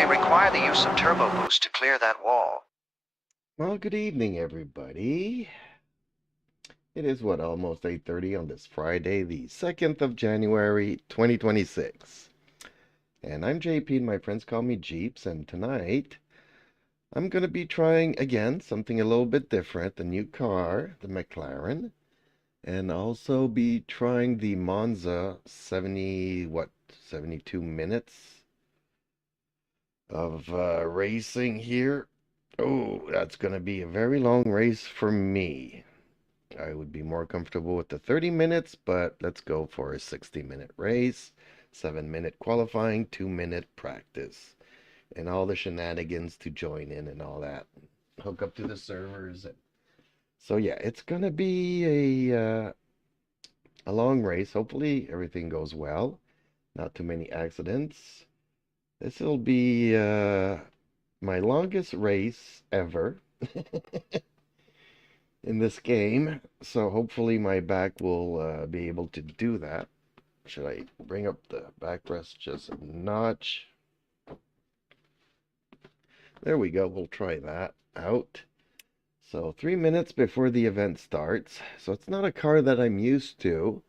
may require the use of turbo boost to clear that wall. Well, good evening, everybody. It is almost 8:30 on this Friday, the 2nd of January, 2026. And I'm JP, and my friends call me Jeeps, and tonight I'm going to be trying again something a little bit different, the new car, the McLaren, and also be trying the Monza 72 minutes of racing here. Oh, that's going to be a very long race for me. I would be more comfortable with the 30 minutes, but let's go for a 60-minute race, 7-minute qualifying, 2-minute practice, and all the shenanigans to join in and all that. Hook up to the servers. So yeah, it's going to be a long race. Hopefully everything goes well. Not too many accidents. This will be my longest race ever. In this game, so hopefully my back will be able to do that. Should I bring up the backrest just a notch? There we go. We'll try that out. So 3 minutes before the event starts. So it's not a car that I'm used to,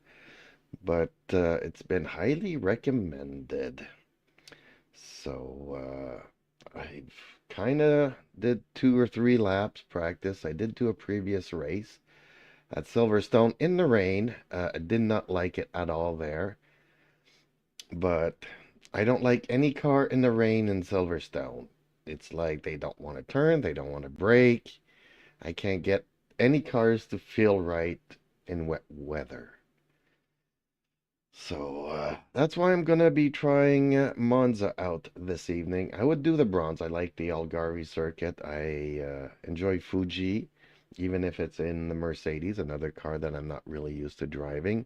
but it's been highly recommended. So I've kind of did 2 or 3 laps practice. I did do a previous race at Silverstone in the rain. I did not like it at all there, but I don't like any car in the rain in Silverstone. It's like they don't want to turn, they don't want to brake. I can't get any cars to feel right in wet weather. So that's why I'm gonna be trying Monza out this evening. I would do the bronze. I like the Algarve circuit. I enjoy Fuji, even if it's in the Mercedes, another car that I'm not really used to driving.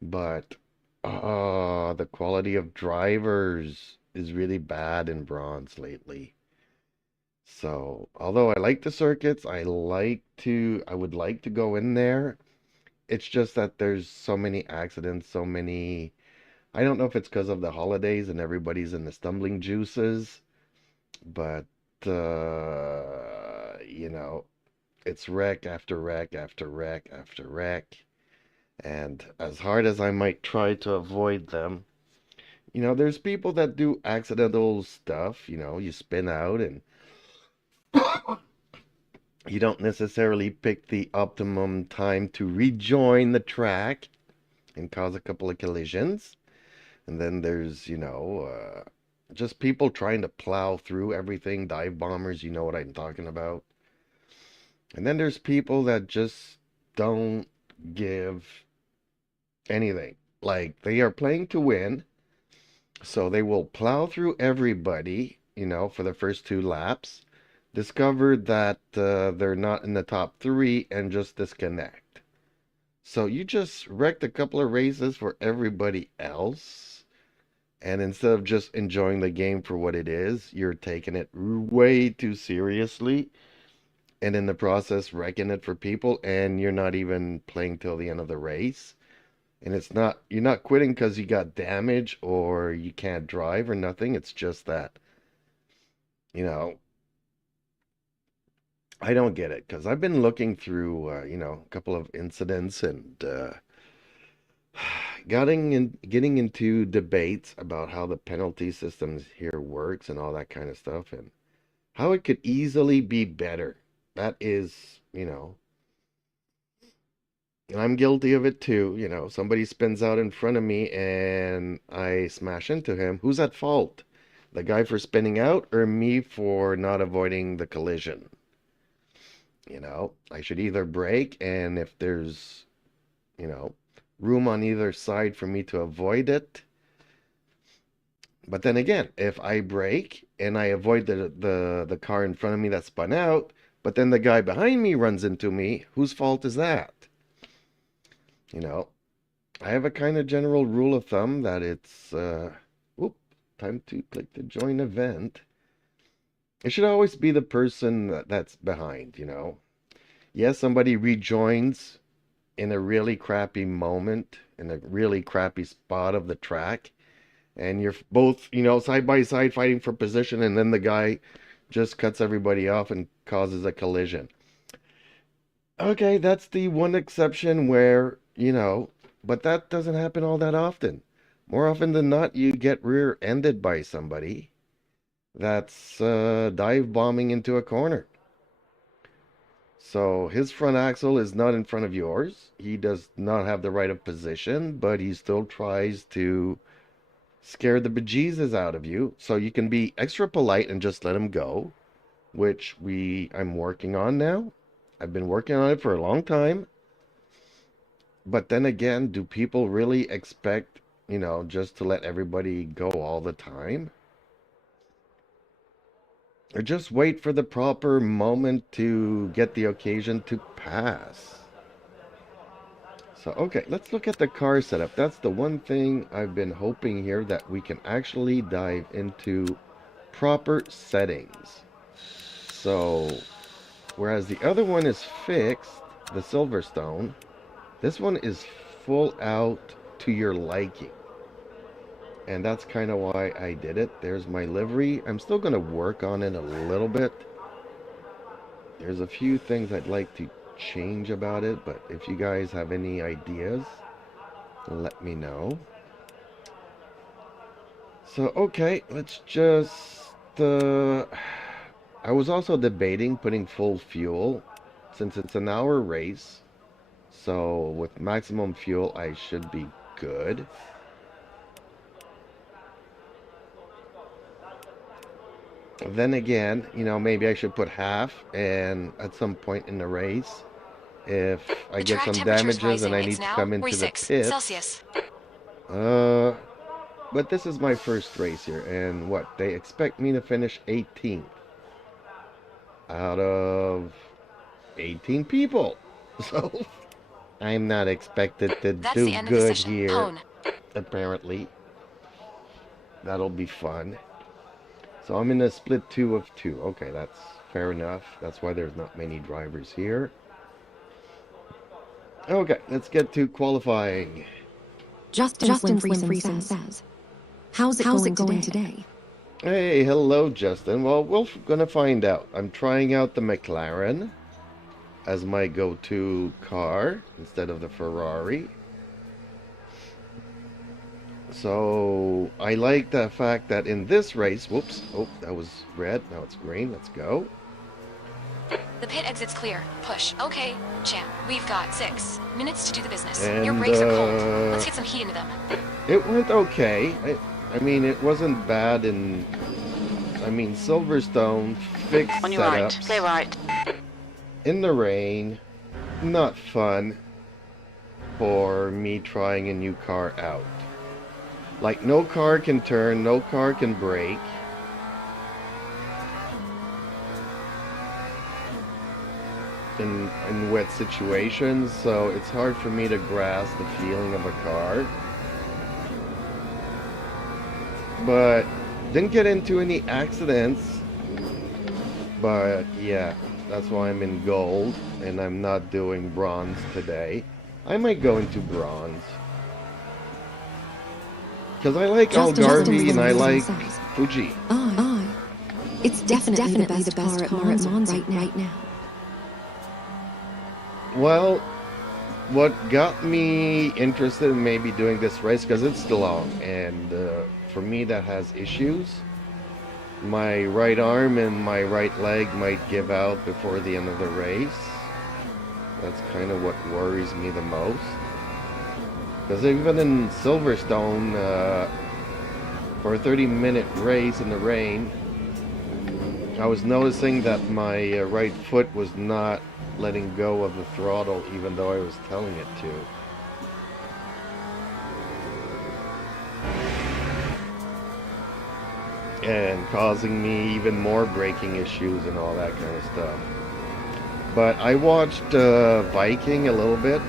But the quality of drivers is really bad in bronze lately. So although I like the circuits, I would like to go in there. It's just that there's so many accidents, so many. I don't know if it's because of the holidays and everybody's in the stumbling juices, but it's wreck after wreck after wreck after wreck. And as hard as I might try to avoid them, there's people that do accidental stuff. You spin out and you don't necessarily pick the optimum time to rejoin the track and cause a couple of collisions. And then there's, just people trying to plow through everything, dive bombers, you know what I'm talking about. And then there's people that just don't give anything. Like, they are playing to win, so they will plow through everybody, for the first 2 laps, discovered that they're not in the top 3, and just disconnect. So you just wrecked a couple of races for everybody else. And instead of just enjoying the game for what it is, you're taking it way too seriously. And in the process, wrecking it for people. And you're not even playing till the end of the race. And you're not quitting because you got damage or you can't drive or nothing. It's just that, I don't get it. Because I've been looking through, a couple of incidents and getting into debates about how the penalty systems here works and all that kind of stuff and how it could easily be better. That is, and I'm guilty of it too. Somebody spins out in front of me and I smash into him. Who's at fault? The guy for spinning out or me for not avoiding the collision? I should either brake, and if there's, room on either side for me to avoid it. But then again, if I brake and I avoid the car in front of me that spun out, but then the guy behind me runs into me, whose fault is that? I have a kind of general rule of thumb that it's, time to click the join event. It should always be the person that's behind, Yes, somebody rejoins in a really crappy moment, in a really crappy spot of the track, and you're both, you know, side by side fighting for position, and then the guy just cuts everybody off and causes a collision. Okay, that's the one exception where, you know, but that doesn't happen all that often. More often than not, you get rear-ended by somebody that's dive bombing into a corner. So his front axle is not in front of yours. He does not have the right of position, but he still tries to scare the bejesus out of you. So you can be extra polite and just let him go, which I'm working on now. I've been working on it for a long time. But then again, do people really expect, you know, just to let everybody go all the time? Or just wait for the proper moment to get the occasion to pass? So, okay, let's look at the car setup. That's the one thing I've been hoping here, that we can actually dive into proper settings. So, whereas the other one is fixed, the Silverstone, this one is full out to your liking. And that's kind of why I did it. There's my livery. I'm still going to work on it a little bit. There's a few things I'd like to change about it, but if you guys have any ideas, let me know. So, okay, let's just... I was also debating putting full fuel, since it's an hour race. So, with maximum fuel, I should be good. Then again, you know, maybe I should put half, and at some point in the race, if I get some damages and I need to come into the pits. But this is my first race here, and what? They expect me to finish 18th out of 18 people. So, I'm not expected to do good here, apparently. That'll be fun. So I'm in a split 2 of 2. Okay, that's fair enough. That's why there's not many drivers here. Okay, let's get to qualifying. Justin Friesen says, How's it going today? Hey, hello, Justin. Well, we're gonna find out. I'm trying out the McLaren as my go-to car instead of the Ferrari. So, I like the fact that in this race, whoops, oh, that was red, now it's green, let's go. The pit exit's clear. Push. Okay, champ. We've got 6 minutes to do the business. And, your brakes are cold. Let's get some heat into them. It went okay. I mean, it wasn't bad in... I mean, Silverstone, fixed on your setups. right, clear right. In the rain, not fun for me trying a new car out. Like, no car can turn, no car can brake. In wet situations, so it's hard for me to grasp the feeling of a car. But didn't get into any accidents. But yeah, that's why I'm in gold and I'm not doing bronze today. I might go into bronze. Because I like Algarve and I like Fuji. It's definitely the best car at Monza right now. Well, what got me interested in maybe doing this race, because it's long, and for me that has issues. My right arm and my right leg might give out before the end of the race. That's kind of what worries me the most. Because even in Silverstone, for a 30-minute race in the rain, I was noticing that my right foot was not letting go of the throttle, even though I was telling it to. And causing me even more braking issues and all that kind of stuff. But I watched Viking a little bit.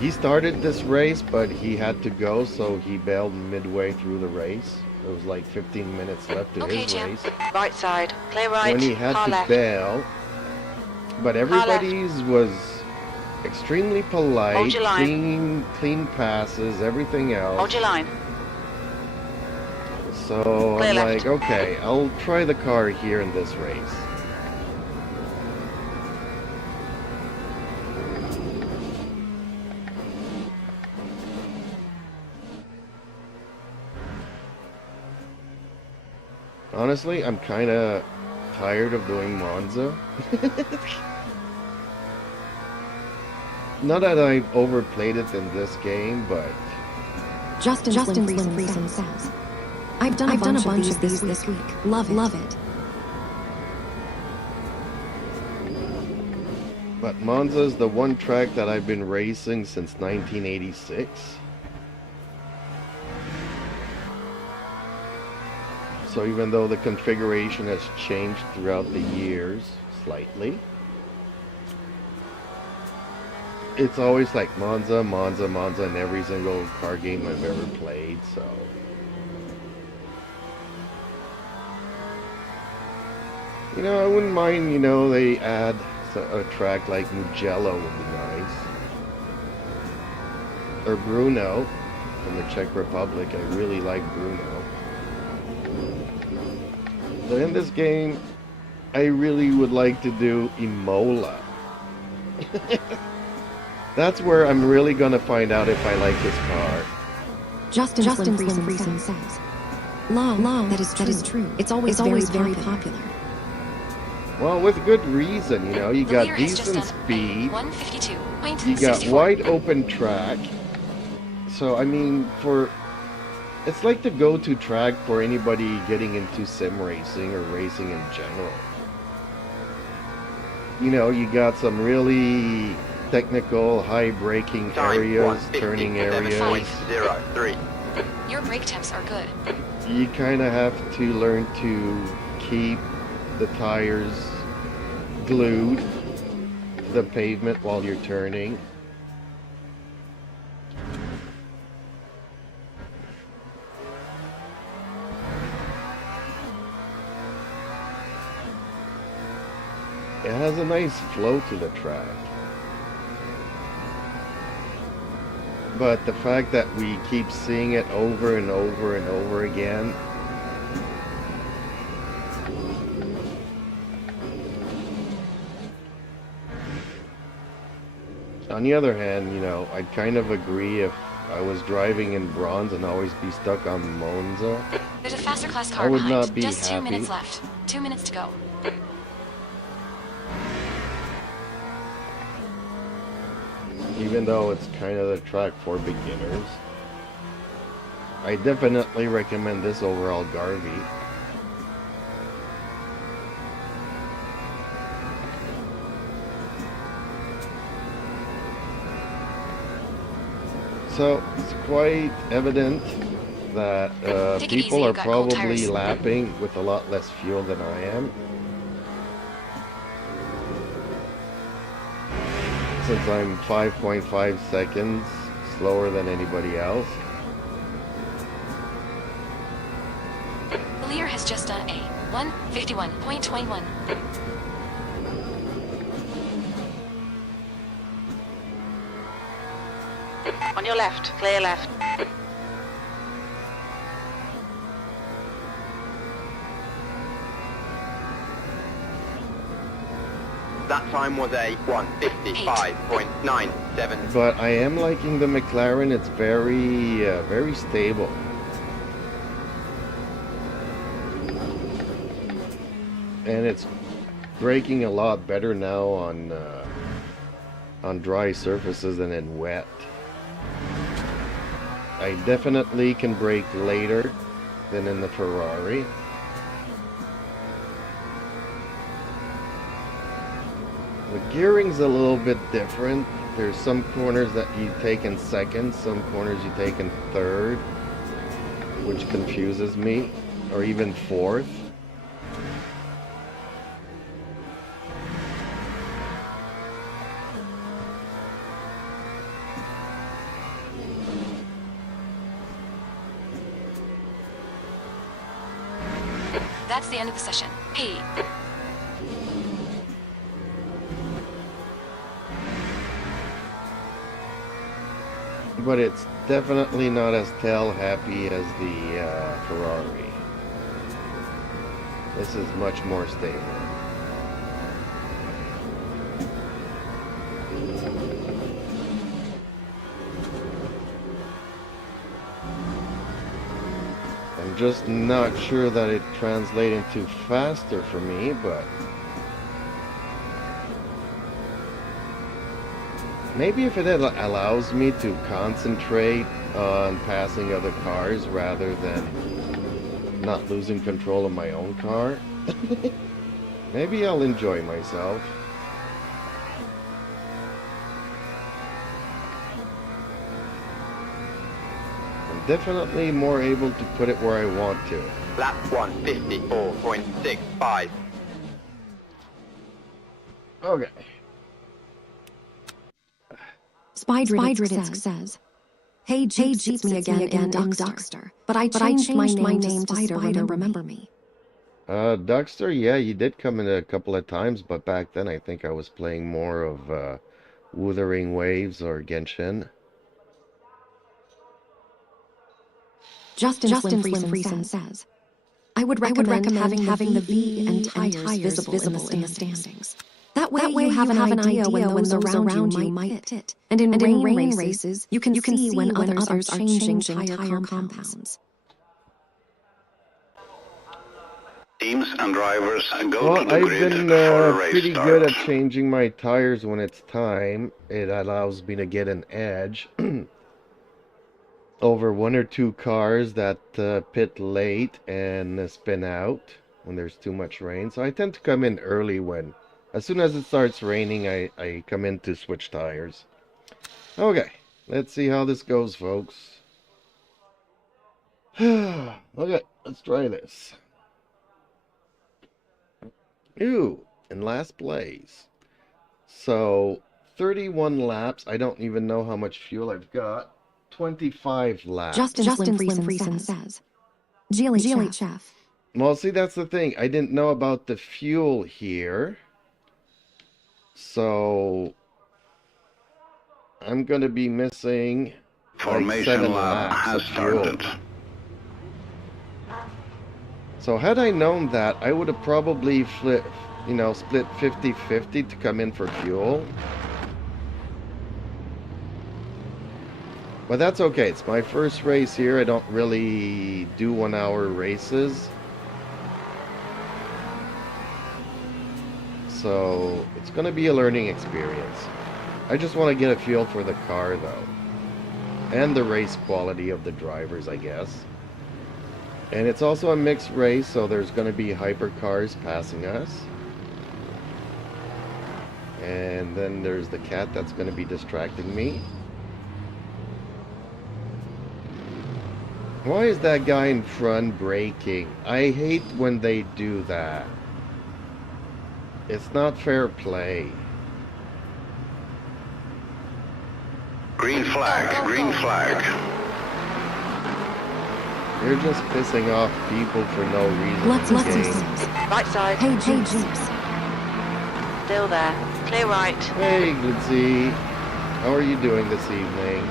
He started this race, but he had to go, so he bailed midway through the race. There was like 15 minutes left to his race. Right side, clear right, when he had to left. bail. But everybody's was extremely polite, clean passes, everything else. Hold your line. So Clear I'm left. like, okay, I'll try the car here in this race. Honestly, I'm kind of tired of doing Monza. Not that I've overplayed it in this game, but Justin Friesen says, I've done a bunch of these this week. Love it. But Monza's the one track that I've been racing since 1986. So even though the configuration has changed throughout the years slightly, it's always like Monza in every single car game I've ever played, so. You know, I wouldn't mind, you know, they add a track like Mugello would be nice. Or Brno from the Czech Republic. I really like Brno. But in this game, I really would like to do Imola. That's where I'm really gonna find out if I like this car. Justin Friesen says, Long, that is true. It's always very popular. Well, with good reason, you know, you The got leader has just decent done speed, 152.64. you got wide open track. So, I mean, it's like the go-to track for anybody getting into sim racing or racing in general. You know, you got some really technical, high braking areas, turning areas. 150.03. Your brake temps are good. You kind of have to learn to keep the tires glued to the pavement while you're turning. It has a nice flow to the track. But the fact that we keep seeing it over and over and over again, on the other hand, you know, I'd kind of agree if I was driving in bronze and always be stuck on Monza. There's a faster class I car would behind. not be Just 2 happy. minutes left. 2 minutes to go. Even though it's kind of the track for beginners. I definitely recommend this over Algarve. So it's quite evident that Take it people easy, are you've got cold probably tires. lapping with a lot less fuel than I am. Since I'm 5.5 seconds slower than anybody else. The leader has just done a 151.21. On your left, clear left. That time was a 155.97. But I am liking the McLaren. It's very stable. And it's braking a lot better now on dry surfaces than in wet. I definitely can brake later than in the Ferrari. The gearing's a little bit different. There's some corners that you take in second, some corners you take in third, which confuses me, or even fourth. That's the end of the session. Hey. But it's definitely not as tail happy as the Ferrari. This is much more stable. I'm just not sure that it translates into faster for me, but maybe if it allows me to concentrate on passing other cars rather than not losing control of my own car, maybe I'll enjoy myself. I'm definitely more able to put it where I want to. Lap 154.65. Okay. Spydridisk says, "Hey Jeeps, it's me again in Duckster. But I changed my name to Spider, remember me." Duckster, yeah, you did come in a couple of times, but back then I think I was playing more of Wuthering Waves or Genshin. Justin Friesen says, "I would recommend having the V and tires visible in the standings. That way you have an idea when those around you might pit. And in rain races, you can see when others are changing tire compounds." Teams and drivers go Well, to the I've grid been for a race pretty start. good at changing my tires when it's time. It allows me to get an edge over one or two cars that pit late and spin out when there's too much rain. So I tend to come in early as soon as it starts raining, I come in to switch tires. Okay, let's see how this goes, folks. Okay, let's try this. Ooh, in last place. So, 31 laps. I don't even know how much fuel I've got. 25 laps. Justin Friesen says, "GLHF. Well, see, that's the thing. I didn't know about the fuel here. So, I'm going to be missing like Formation 7 lap laps has of fuel. started. So had I known that, I would have probably split 50-50 to come in for fuel. But that's okay. It's my first race here. I don't really do 1 hour races. So it's going to be a learning experience. I just want to get a feel for the car though. And the race quality of the drivers, I guess. And it's also a mixed race, so there's going to be hypercars passing us. And then there's the cat that's going to be distracting me. Why is that guy in front braking? I hate when they do that. It's not fair play. Green flag, green flag. They're just pissing off people for no reason. Let's in the see. game. Right side. Hey Jeeps. Still there. Clear right. Hey, Glitzy. How are you doing this evening?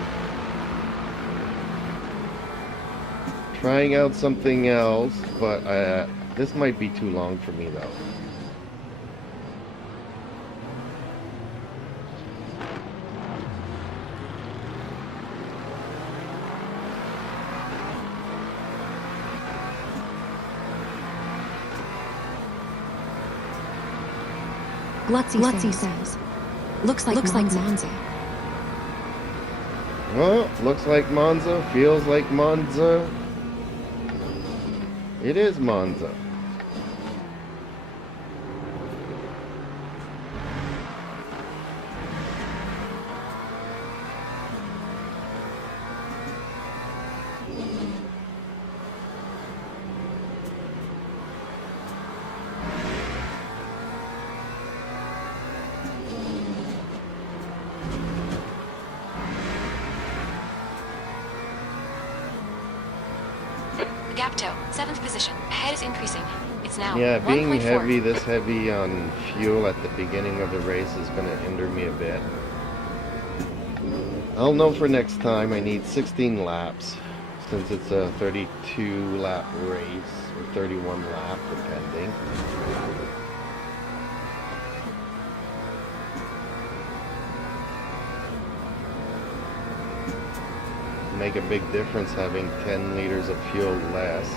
Trying out something else, but this might be too long for me though. Glutzy says, looks like Monza. Well, looks like Monza, feels like Monza. It is Monza. Gapto, 7th position. Ahead is increasing. It's now Yeah, being 1.4. this heavy on fuel at the beginning of the race is going to hinder me a bit. I'll know for next time I need 16 laps. since it's a 32 lap race, or 31 lap depending. Make a big difference having 10 liters of fuel less.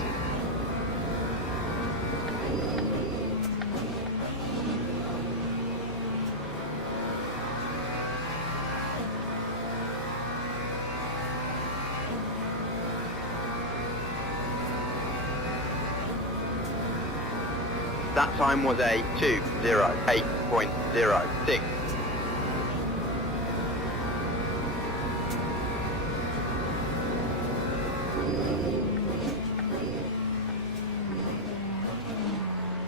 That time was a 2:08.06.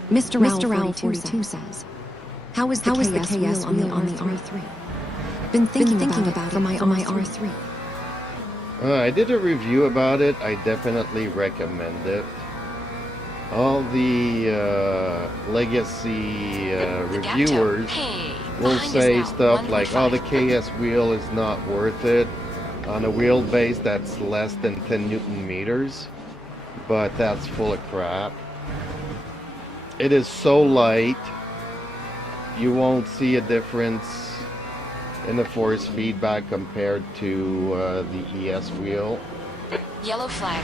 Mr. Rowell 42 says, How is the KS wheel on the R3? Been thinking about it for my R3. I did a review about it. I definitely recommend it. All the legacy reviewers will say stuff like, oh, the KS wheel is not worth it on a wheelbase that's less than 10 Newton meters, but that's full of crap. It is so light, you won't see a difference in the force feedback compared to the ES wheel. Yellow flag.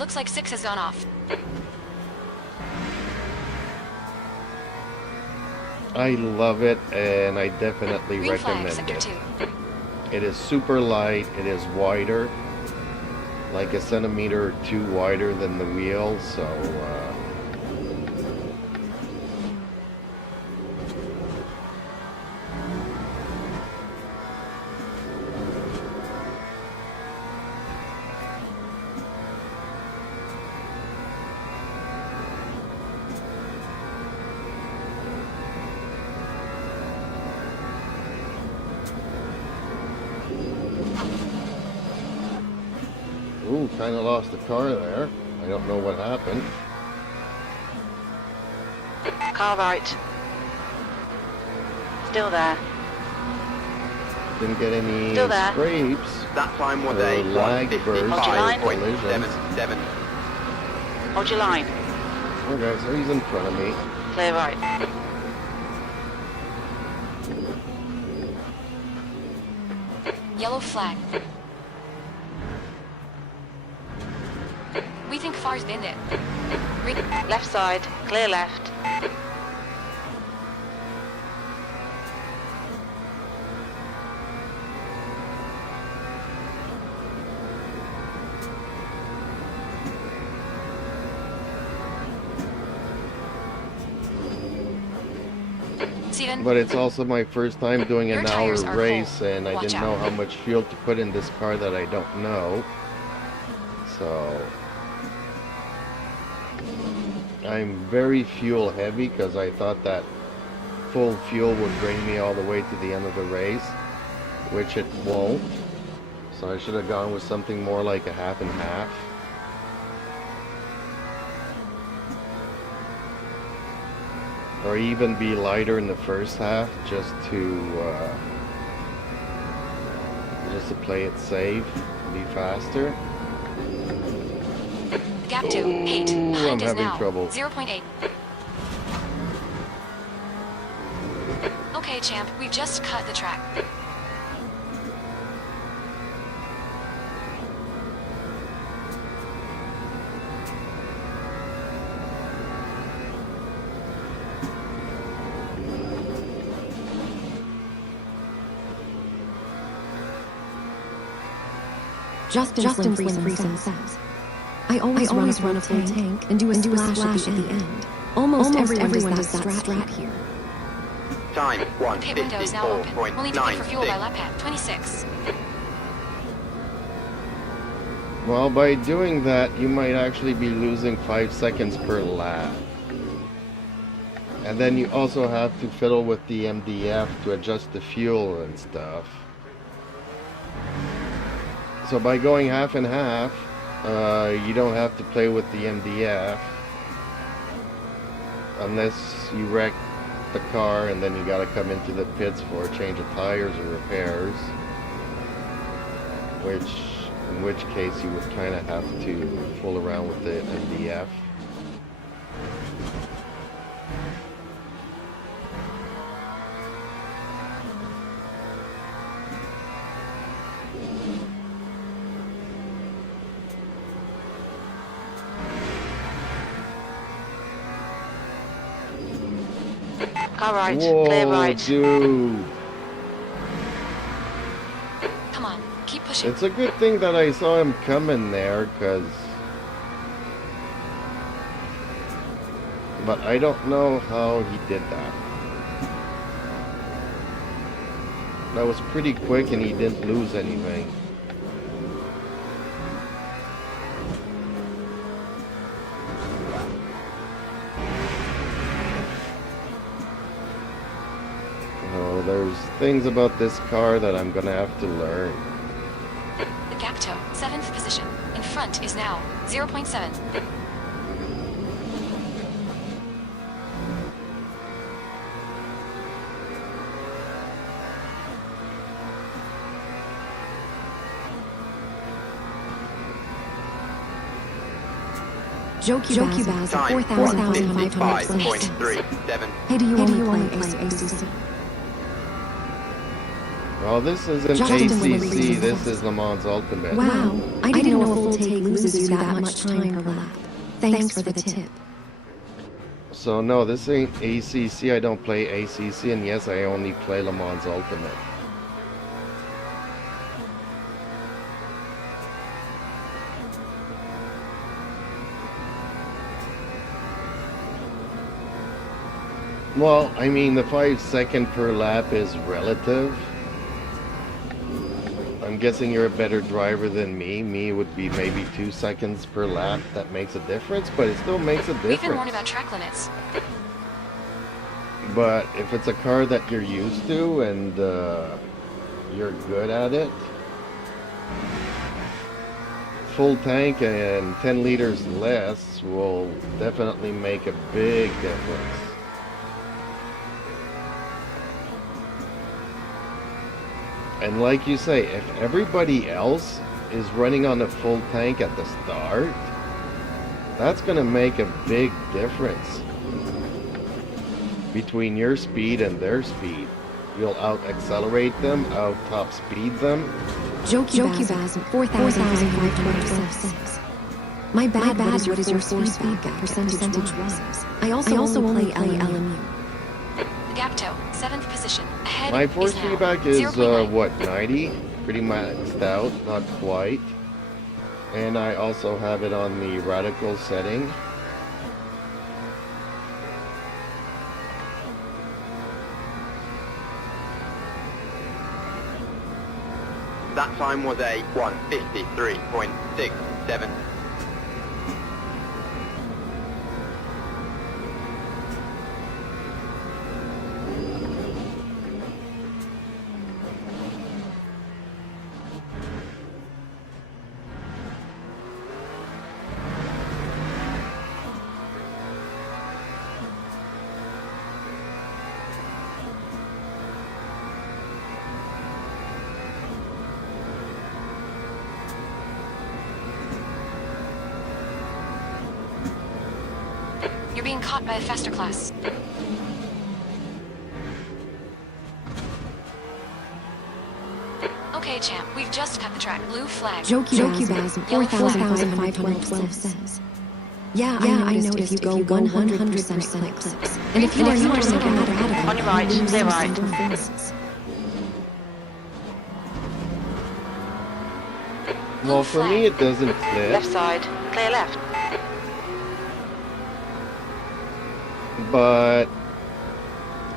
Looks like 6 has gone off. I love it, and I definitely Green recommend flag, sector it. 2. It is super light, it is wider, like a centimeter or two wider than the wheel, so ooh, kind of lost the car there. I don't know what happened. Car right. Still there. Didn't get any Still there. scrapes That time was or a lag bursts or collisions. 1:55.77. Hold your line. Oh guys, he's in front of me. Clear right. Yellow flag. We think Far's been there. Left side. Clear left. Steven, But it's also my first time doing an Your hour tires are race, full. and I Watch didn't know out. how much fuel to put in this car that I don't know. So I'm very fuel heavy because I thought that full fuel would bring me all the way to the end of the race, which it won't. So I should have gone with something more like a half and half. Or even be lighter in the first half, just to play it safe, be faster. gap to 8. Ooh, Behind I'm is having now trouble. 0.8. Okay, champ, we've just cut the track. Justin Friesen says, I always run a full tank and do a splash at the end. Almost everyone does that strat here. Time The pit window is now open. We'll need to pay for fuel by 1:54.96. lap at 26. Well, by doing that, you might actually be losing 5 seconds per lap. And then you also have to fiddle with the MDF to adjust the fuel and stuff. So by going half and half, you don't have to play with the MDF. Unless you wreck the car and then you gotta come into the pits for a change of tires or repairs. in which case you would kind of have to fool around with the MDF. Car right, Whoa, clear right. dude. Come on, keep pushing. It's a good thing that I saw him coming there, but I don't know how he did that. That was pretty quick and he didn't lose anything. Oh, there's things about this car that I'm gonna have to learn. The gap toe, 7th position. In front is now 0.7. Jokey Baz at Time 4,500. 55.37. Hey, do you only play ACC? Well, this isn't Justin will ACC, release this this. is Le Mans Ultimate. Wow, I didn't know a full take loses you that much time per lap. Thanks for the tip. So no, this ain't ACC, I don't play ACC, and yes, I only play Le Mans Ultimate. Well, I mean, the 5 second per lap is relative. I'm guessing you're a better driver than me. Me would be maybe 2 seconds per lap. That makes a difference, but it still makes a We've been warned difference. about track limits. But if it's a car that you're used to and you're good at it, full tank and 10 liters less will definitely make a big difference. And like you say, if everybody else is running on a full tank at the start, that's going to make a big difference between your speed and their speed. You'll out-accelerate them, out-top speed them. Jokey Baz at 4,526. My bad, what is your feedback percentage-wise? I also only play LMU. The gap toe, 7th position. Ahead My force is now feedback is, 0.9. what, 90? Pretty maxed out, not quite. And I also have it on the radical setting. That time was a 1:53.67. You're being caught by a faster class. Okay, champ, we've just cut the track. Blue flag. Jokey Baz at 4,512 says. Yeah, I noticed if you go 100% clicks. And if you are not automatic, On your right, clear right. Well, for me it doesn't clip, Left side, clear left. but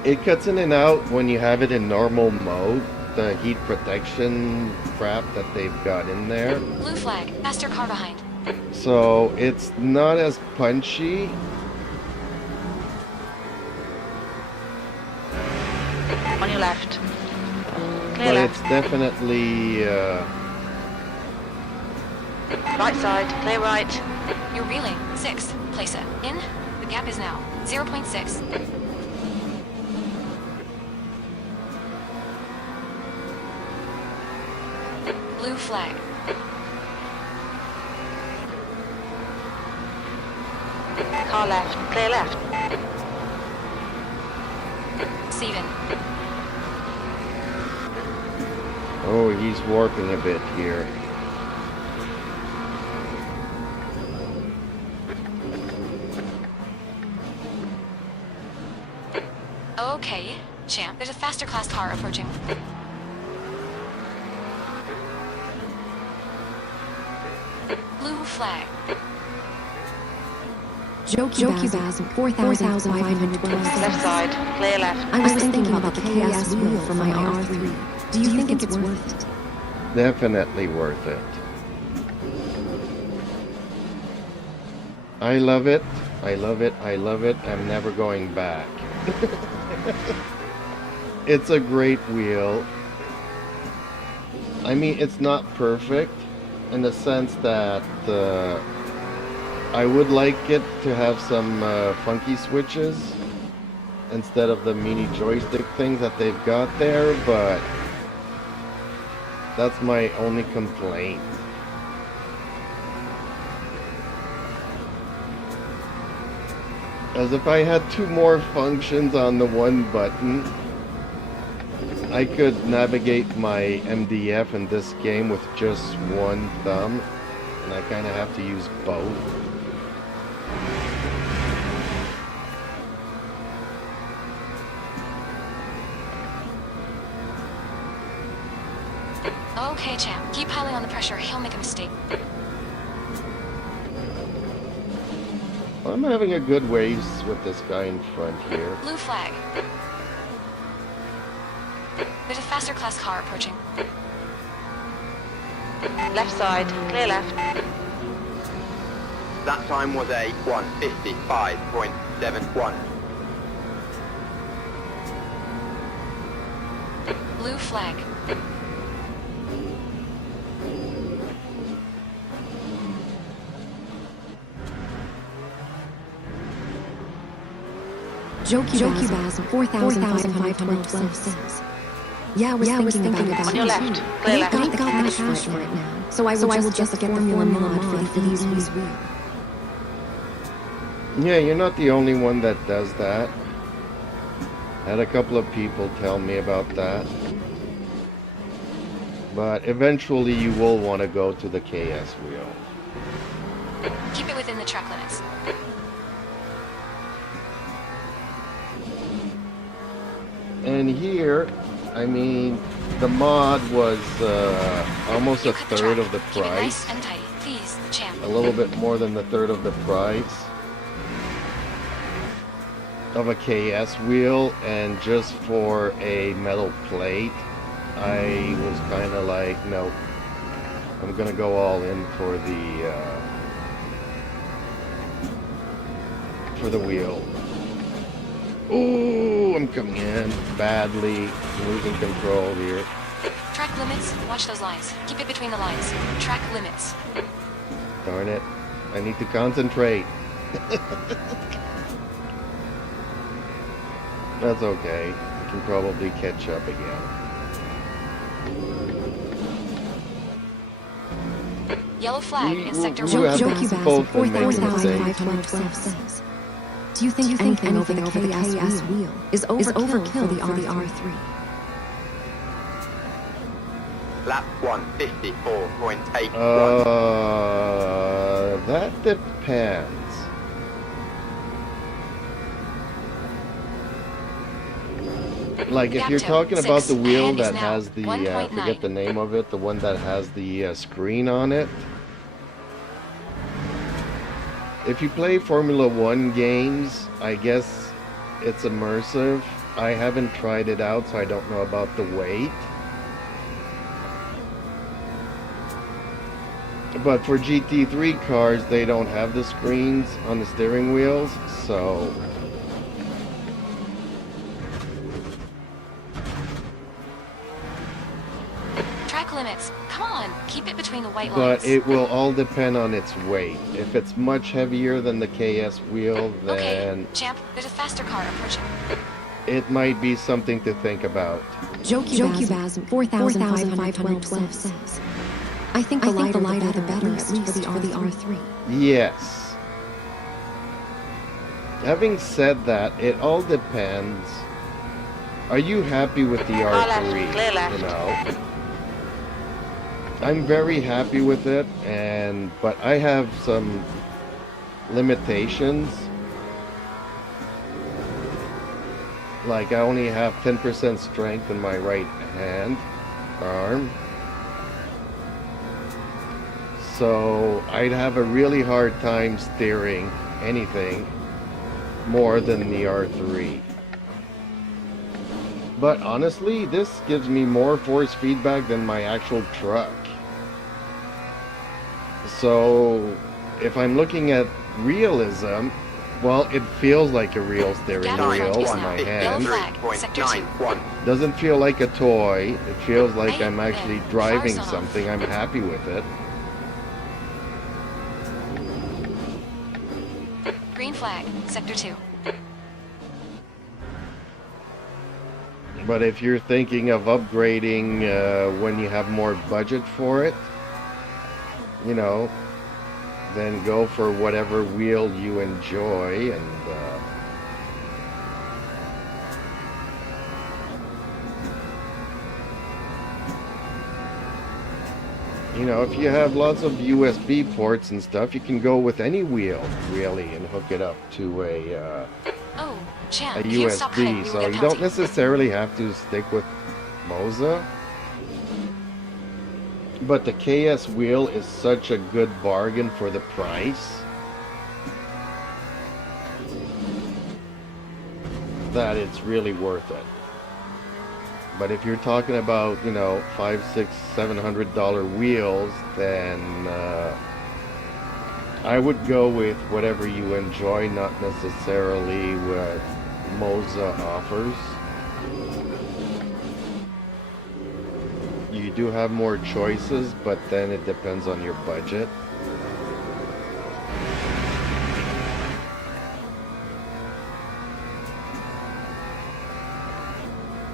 it cuts in and out when you have it in normal mode. The heat protection crap that they've got in there. Blue flag. Faster car behind. So it's not as punchy. On your left. Clear But left. it's definitely Right side, clear right. You're reeling. 6th. Place it. In. The gap is now 0.6. Blue flag. Car left. Clear left. Steven. Oh, he's warping a bit here. Okay, champ. There's a faster class car approaching. Blue flag. Jokubasm, 4,512. Left side. Clear left. I was thinking about the KS wheel for my R3. Do you think it's worth it? Definitely worth it. I love it. I love it. I love it. I'm never going back. It's a great wheel. I mean, it's not perfect in the sense that I would like it to have some funky switches instead of the mini joystick things that they've got there, but that's my only complaint. As if I had 2 more functions on the one button, I could navigate my MDF in this game with just one thumb, and I kind of have to use both. Okay, champ. Keep piling on the pressure. He'll make a mistake. I'm having a good race with this guy in front here. Blue flag. There's a faster class car approaching. Left side. Clear left. That time was a 1:55.71. Blue flag. Jokubasm, 4,512 cents. Yeah, I was thinking about On your left. Clear left. I've got the cash right now, so I will just get the formula mod for these wheel. Yeah, you're not the only one that does that. Had a couple of people tell me about that. But eventually you will want to go to the KS wheel. Keep it within the track limits. And here, I mean, the mod was almost You a cut the third track. of the Keep it price. nice and tight. Please, champ. A little bit more than the third of the price of a KS wheel, and just for a metal plate, I was kind of like, no, I'm gonna go all in for the wheel. Ooh, I'm coming in badly, losing control here. Track limits. Watch those lines. Keep it between the lines. Track limits. Darn it, I need to concentrate. That's okay, I can probably catch up again. Yellow flag in sector you 1. have Jokubasm, both been making 4,512 cents. Do you think anything over the KS wheel is overkill for the R3? Lap 1:54.81. That depends. Like, if you're talking about the wheel that has the, I forget the name of it, the one that has the screen on it. If you play Formula 1 games, I guess it's immersive. I haven't tried it out, so I don't know about the weight. But for GT3 cars, they don't have the screens on the steering wheels, so... Track limits. Come on. Keep it between the white lines. But it will all depend on its weight. If it's much heavier than the KS wheel, then Okay, champ. There's a faster car approaching. it might be something to think about. Jokubasm, 4,512 cents. I think the lighter the better, at least for the R3. Yes. Having said that, it all depends. Are you happy with the Car left, R3? clear left. You know, I'm very happy with it, but I have some limitations. Like I only have 10% strength in my right hand arm. So I'd have a really hard time steering anything more than the R3. But honestly, this gives me more force feedback than my actual truck. So if I'm looking at realism, well, it feels like a real steering Gap in wheel front is in now. my Yellow hand. flag, sector 2. 3.91. Doesn't feel like a toy. It feels like Hey, I'm actually Ben, driving cars off. something. I'm happy with it. Green flag, sector 2. But if you're thinking of upgrading when you have more budget for it, you know, then go for whatever wheel you enjoy. And you know, if you have lots of USB ports and stuff, you can go with any wheel really and hook it up to a Oh, Champ, a if you stop cutting, USB, we so will get you a don't penalty. necessarily have to stick with Moza. But the KS wheel is such a good bargain for the price that it's really worth it. But if you're talking about, you know, $500, $600, $700 wheels, then I would go with whatever you enjoy, not necessarily what Moza offers. You do have more choices, but then it depends on your budget.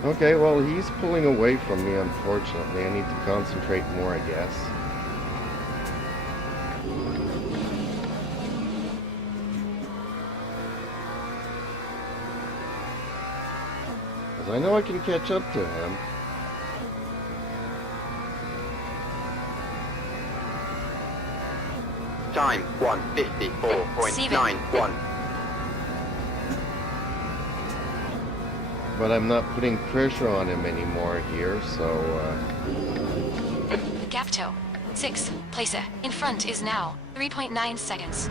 Okay, well, he's pulling away from me, unfortunately. I need to concentrate more, I guess. Because I know I can catch up to him. Time 1:54.91. But I'm not putting pressure on him anymore here, so... Gap toe. 6. Place it. In front is now. 3.9 seconds.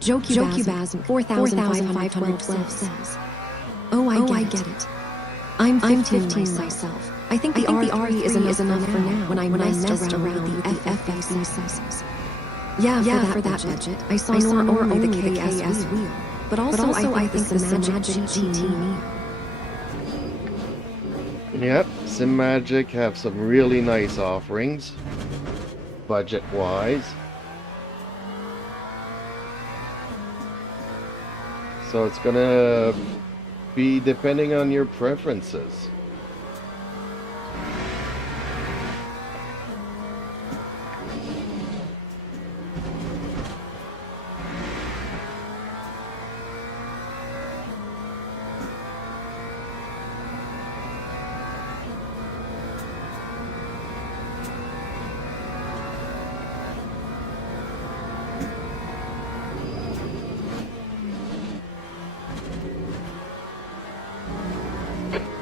Jokubasm 4,512 says. Oh, I get it. I'm 15 myself. I think the R3 is enough for now when I messed around with the FFC systems. Yeah, for that budget, I saw only the KS wheel. But also I think the SimMagic GT. Yep, SimMagic have some really nice offerings, budget-wise. So it's gonna be depending on your preferences.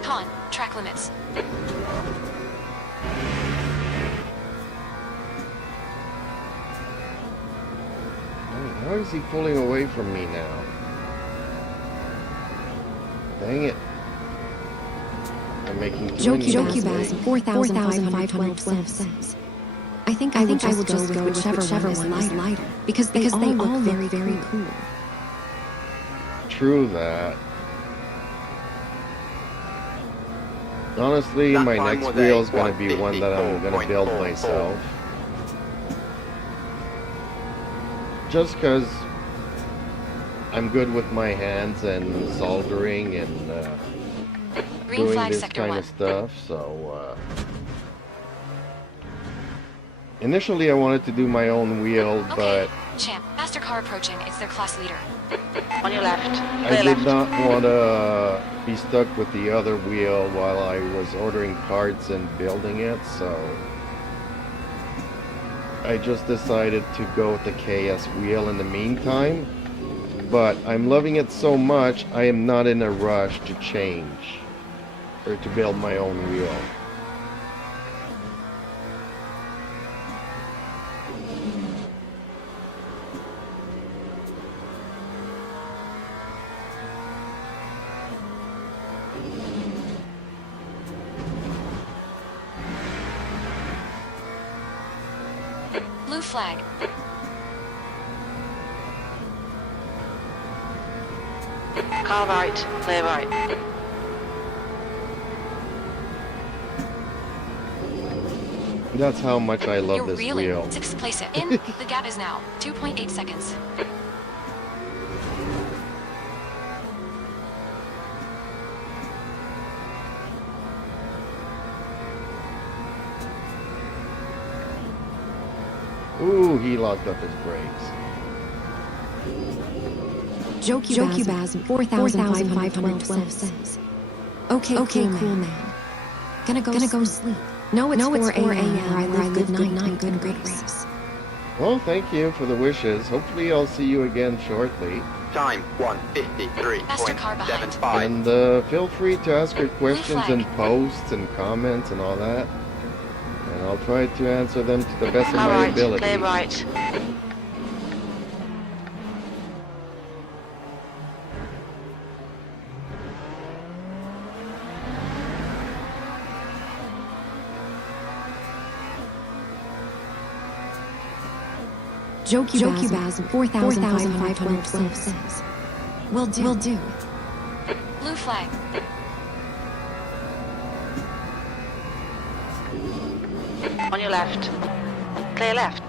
Con. Track limits. How is he pulling away from me now? Dang it. I'm making too many mistakes. Jokubasm 4,512 says. I think I will just go with whichever one is lighter. Because they all look very cool. True that. Honestly, That my time next was wheel a is going to be one that I'm going to build 1:54.44. myself. Just because I'm good with my hands and soldering and Green doing flag, this sector kind 1. of stuff, so Initially, I wanted to do my own wheel, Okay, but champ. Faster car approaching. It's their class leader. On your left. I Clear did left. not want to be stuck with the other wheel while I was ordering parts and building it, so I just decided to go with the KS wheel in the meantime. But I'm loving it so much, I am not in a rush to change or to build my own wheel. Blue flag. Car right. Clear right. That's how much I love You're this really wheel. 6th place it. In. The gap is now 2.8 seconds. Ooh, he locked up his brakes. Jokubaz 4,512 says. Okay, cool man. Gonna go sleep. No, it's 4 a.m. where I live. Good night and good race. Well, thank you for the wishes. Hopefully I'll see you again shortly. Time Faster car behind. 153.75. And feel free to ask your questions flag. in posts and comments and all that. And I'll try to answer them to the best of Car my right. ability. Clear right. Jokubaz 4,512 says. Will do. Blue flag. On your left. Clear left.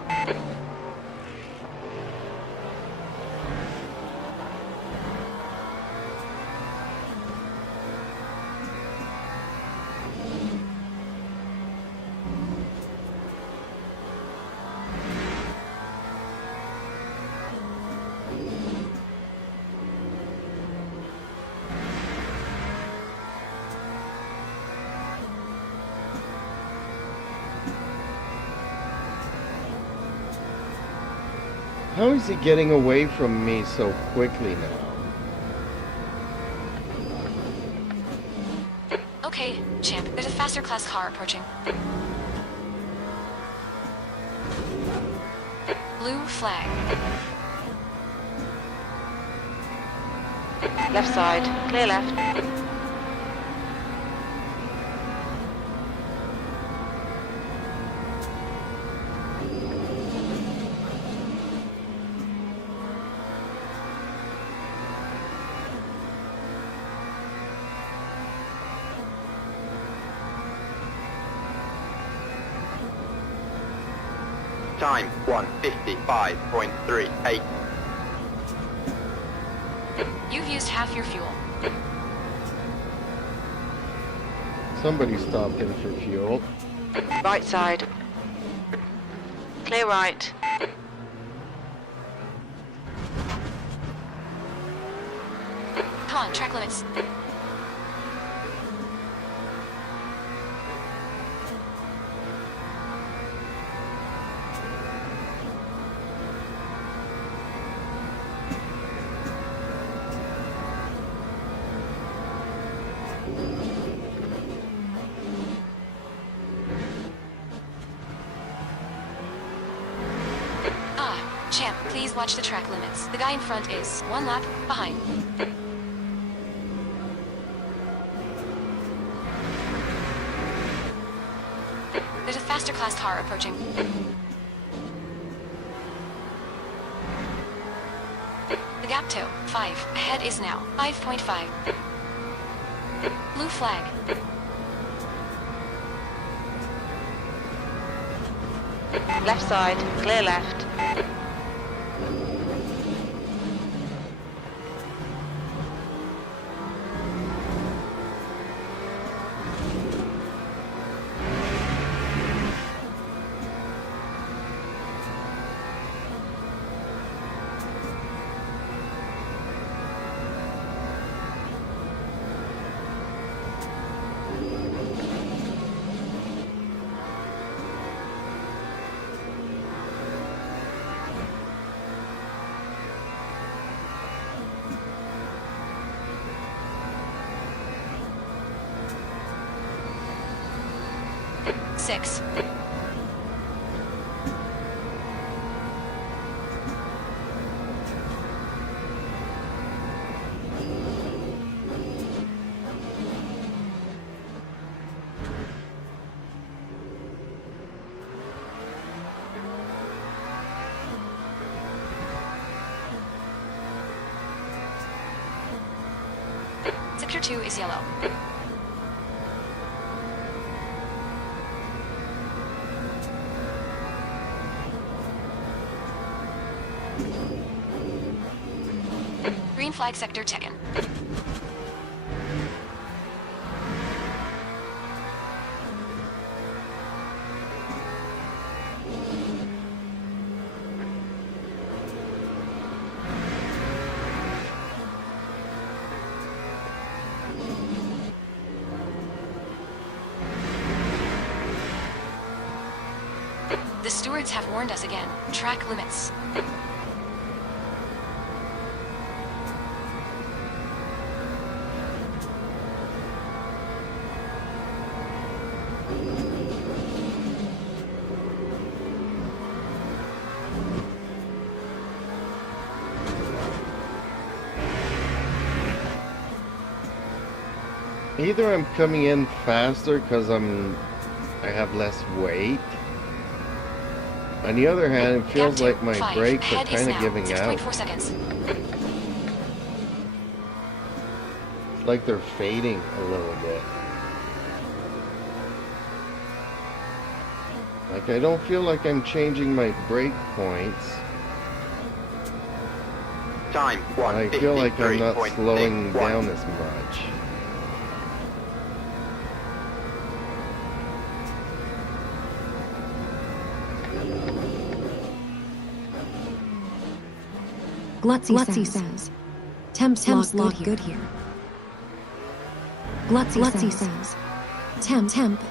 How is he getting away from me so quickly now? Okay, champ. There's a faster class car approaching. Blue flag. Left side. Clear left. Time 155.38. You've used half your fuel. Somebody stopped him for fuel. Right side. Clear right. Come on, track limits. Champ, please watch the track limits. The guy in front is 1 lap behind. There's a faster class car approaching. The gap to 5 ahead is now 5.5. Blue flag. Left side. Clear left. 6. Sector 2 is yellow. Green flag sector taken. The stewards have warned us again. Track limits. Either I'm coming in faster because I have less weight. On the other hand, it feels like my brakes are kind of giving out. 6.4 seconds. It's like they're fading a little bit. Like I don't feel like I'm changing my brake points. Time I feel like I'm not 1:53.61. slowing down as much. Glutzy says, temps look good here. Glutzy says, temp.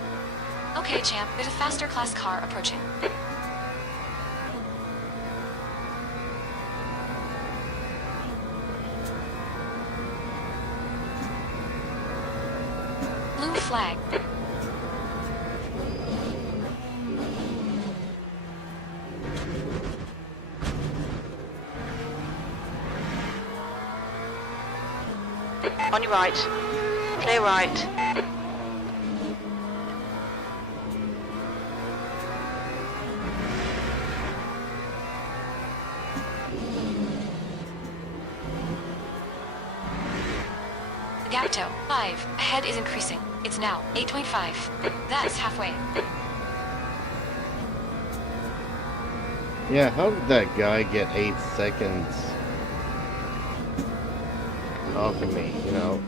Okay, champ, there's a faster class car approaching. Blue flag. On your right. Clear right. The gap to 5 ahead is increasing. It's now 8.5. That's halfway. Yeah, how did that guy get 8 seconds off of me, you know?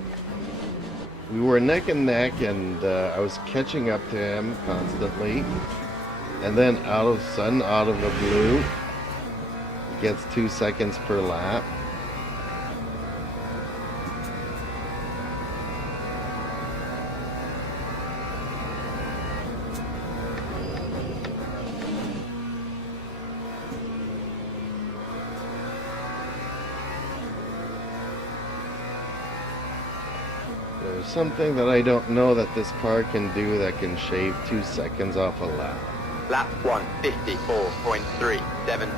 We were neck and neck, and I was catching up to him constantly. And then out of the blue, gets 2 seconds per lap. There's something that I don't know that this car can do that can shave 2 seconds off a lap. Lap 1:54.37.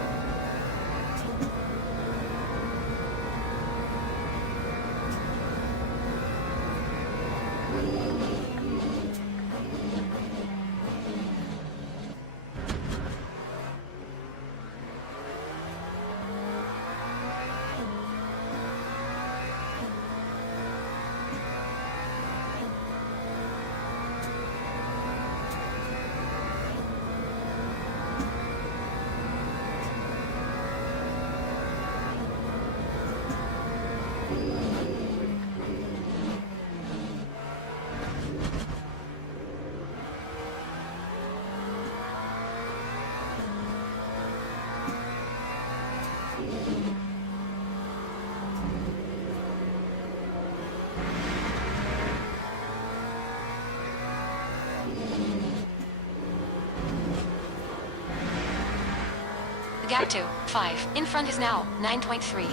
Gap to 5. In front is now 9.3.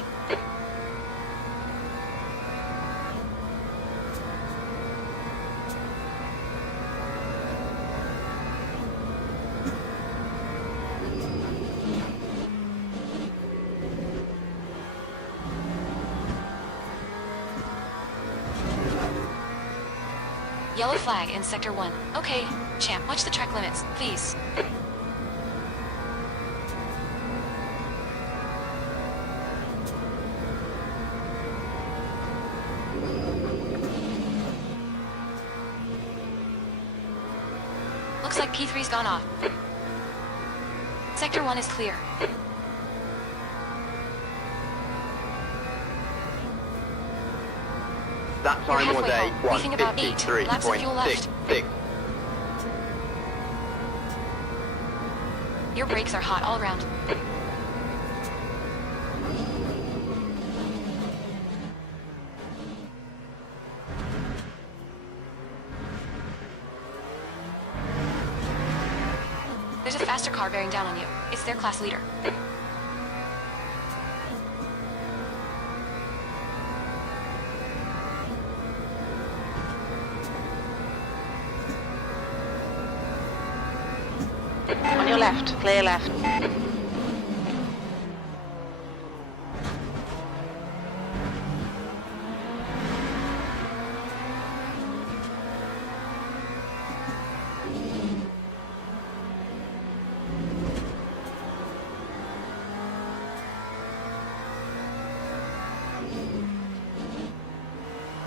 Yellow flag in Sector 1. Okay, champ, watch the track limits, please. Looks like P3's gone off. Sector 1 is clear. That time You're was halfway a home. Leaving about 8 laps of fuel left. 1:53.66. Your brakes are hot all around. There's a faster car bearing down on you. It's their class leader. On your left, clear left.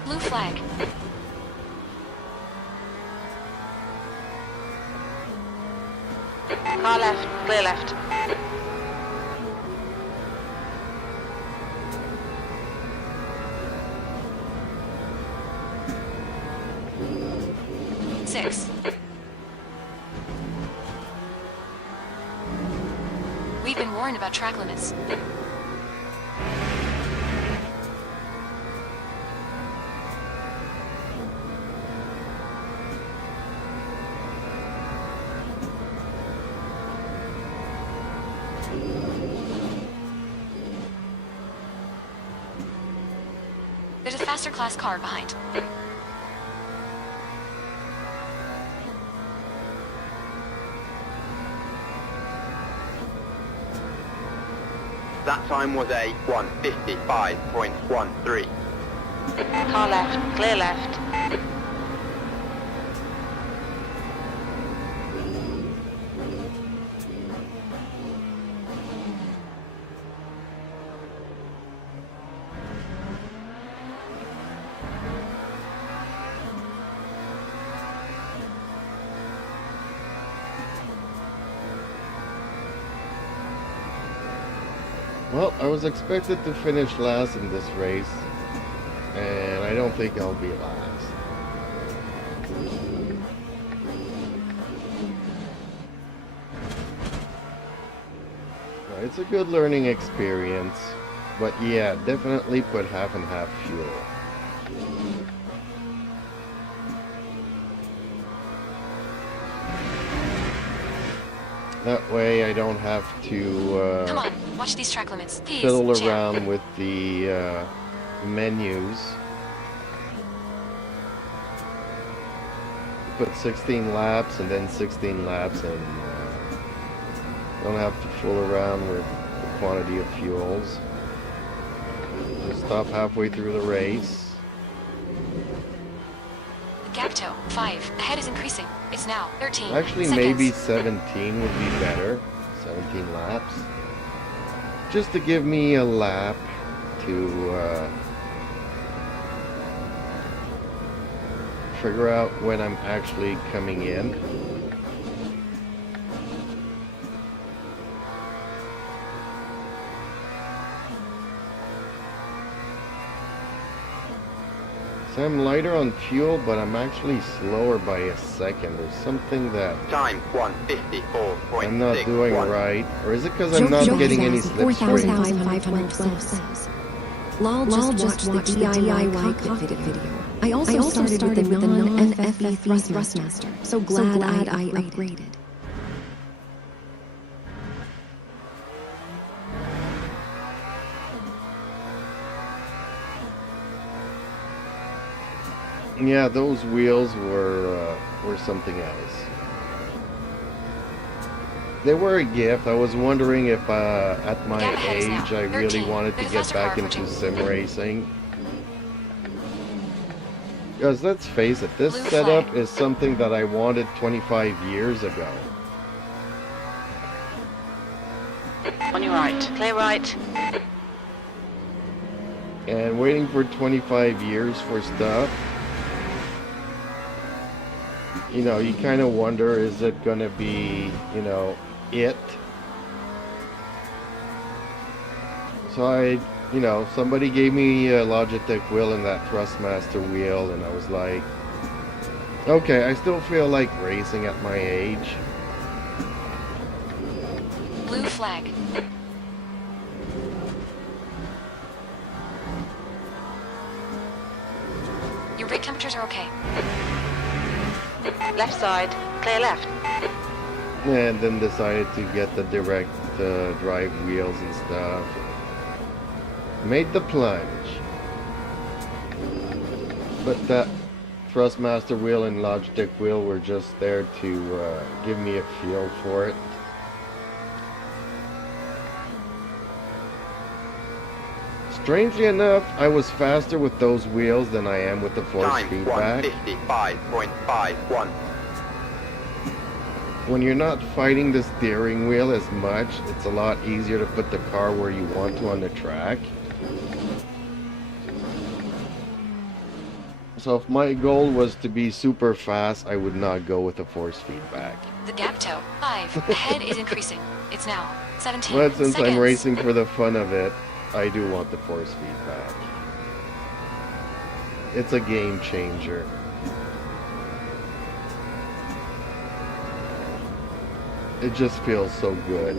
Blue flag. Car left, clear left. Six. We've been warned about track limits. There's a faster class car behind. That time was a 1:55.13. Car left, clear left. Well, I was expected to finish last in this race, and I don't think I'll be last. It's a good learning experience, but yeah, definitely put half and half fuel. That way I don't have to Come on, watch these track limits, please. fiddle champ. around with the menus. Put 16 laps and then 16 laps, and don't have to fool around with the quantity of fuels. Just stop halfway through the race. Gap toe, 5. Ahead is increasing. It's now 13 Actually, seconds. maybe 17 would be better. 17 laps. Just to give me a lap to figure out when I'm actually coming in. So I'm lighter on fuel, but I'm actually slower by a second. There's something that Time 1:54.61. I'm not doing right. Or is it because I'm not getting any slipstream? 4,512 says. Lol just watched the DIY cockpit video. I also started with the non-FFE Thrustmaster, so glad I upgraded. Yeah, those wheels were something else. They were a gift. I was wondering if at my Gap ahead is now age I really 13. wanted to There's a get faster back car into approaching. sim racing. Because let's face it, this Blue setup flag. is something that I wanted 25 years ago. On your right. Clear right. And waiting for 25 years for stuff, you know, you kind of wonder, is it gonna be, you know, it? So you know, somebody gave me a Logitech wheel and that Thrustmaster wheel, and I was like, okay, I still feel like racing at my age. Blue flag. Your brake temperatures are okay. Left side. Clear left. And then decided to get the direct drive wheels and stuff. Made the plunge. But that Thrustmaster wheel and Logitech wheel were just there to give me a feel for it. Strangely enough, I was faster with those wheels than I am with the force Time feedback. 155.51. When you're not fighting the steering wheel as much, it's a lot easier to put the car where you want to on the track. So if my goal was to be super fast, I would not go with the force feedback. The gap toe. 5. Ahead is increasing. It's now 17 But since seconds. I'm racing for the fun of it, I do want the force feedback. It's a game changer. It just feels so good.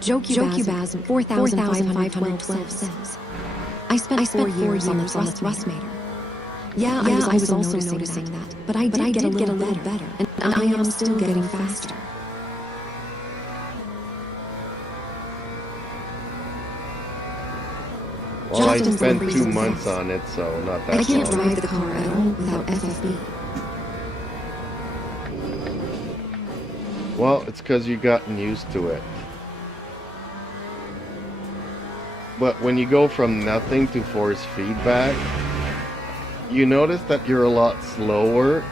Jokubasm 4,512 says, I spent 4 years on the Thrustmaster. Yeah, I was also noticing that, but I did get a little better, and I am still getting faster. Well, I Justin spent from 2 Reason months says, on it, so not that I can't long. drive the car at all without FFB. Well, it's because you've gotten used to it. But when you go from nothing to force feedback, you notice that you're a lot slower,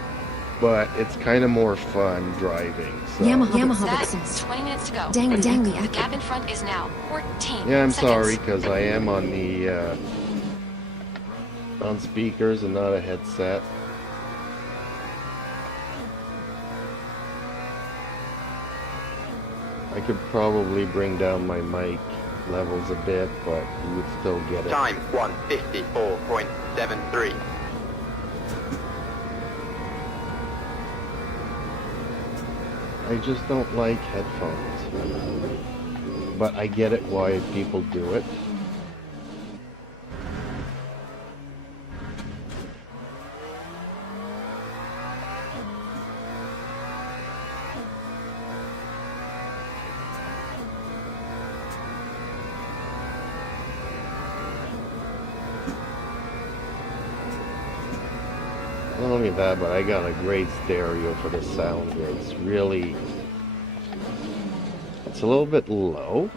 but it's kind of more fun driving. So. Yamaha That's says, 20 minutes to go. dang the The echo. gap in front is now 14 Yeah, I'm seconds. sorry, because I am on the on speakers and not a headset. I could probably bring down my mic levels a bit, but you would still get it. Time 154.73. I just don't like headphones. But I get it why people do it. Not only that, but I got a great stereo for the sound here. It's really... It's a little bit low,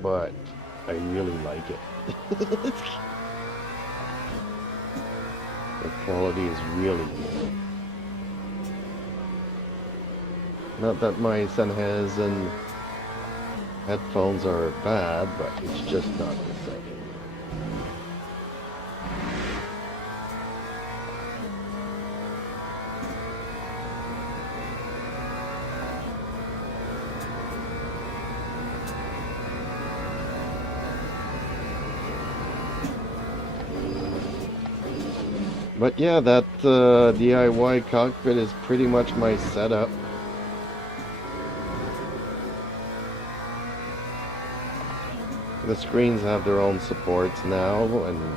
but I really like it. The quality is really good. Not that my Sennheiser headphones are bad, but it's just not the same. But yeah, that DIY cockpit is pretty much my setup. The screens have their own supports now, and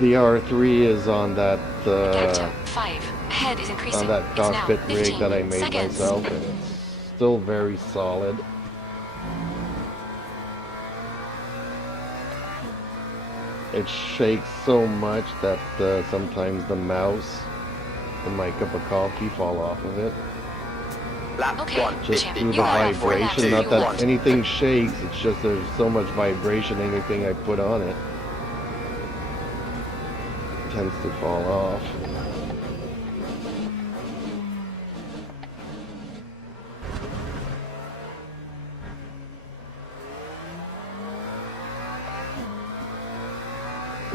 the R3 is on that Gap toe. 5. Ahead is increasing. on that It's now cockpit rig 15 that I made seconds. myself, and it's still very solid. it shakes so much that sometimes the mouse and my cup of coffee fall off of it. Lap Okay, 1, Just champ, through the you have 4 laps vibration. of Not fuel that left. anything shakes, it's just there's so much vibration, anything I put on it tends to fall off.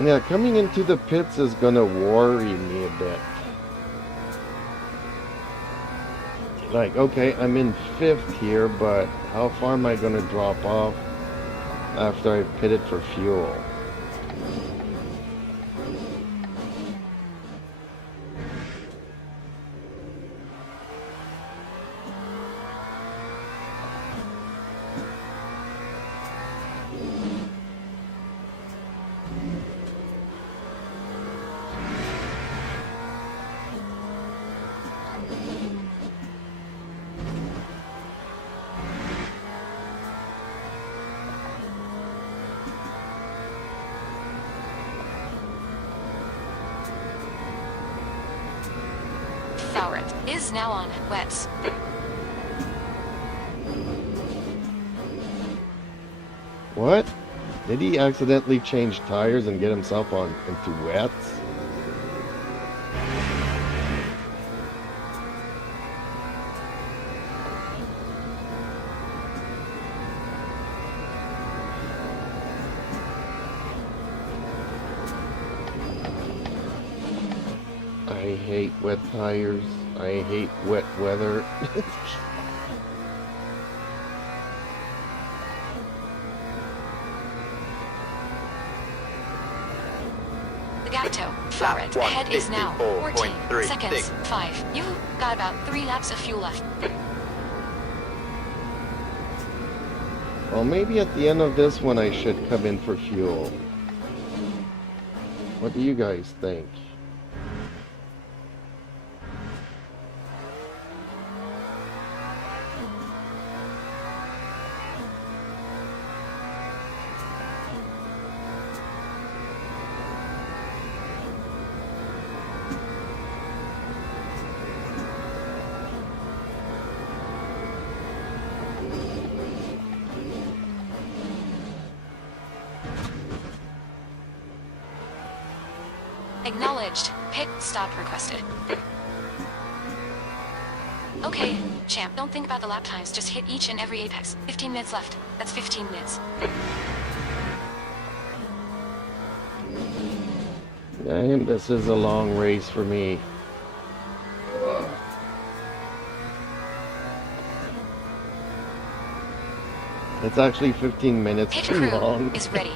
Yeah, coming into the pits is gonna worry me a bit. Like, okay, I'm in 5th here, but how far am I gonna drop off after I pitted for fuel? Thauret is now on wets. What? Did he accidentally change tires and get himself on into wets? I hate wet tires. I hate wet weather. The Gato, Thauret, one, ahead is now 14 54.36. seconds. 5. You've got about 3 laps of fuel left. Well, maybe at the end of this one I should come in for fuel. What do you guys think? Acknowledged. Pit stop requested. Okay, champ, don't think about the lap times. Just hit each and every apex. 15 minutes left. That's 15 minutes. Damn, this is a long race for me. It's actually 15 minutes Pit too crew long. is ready.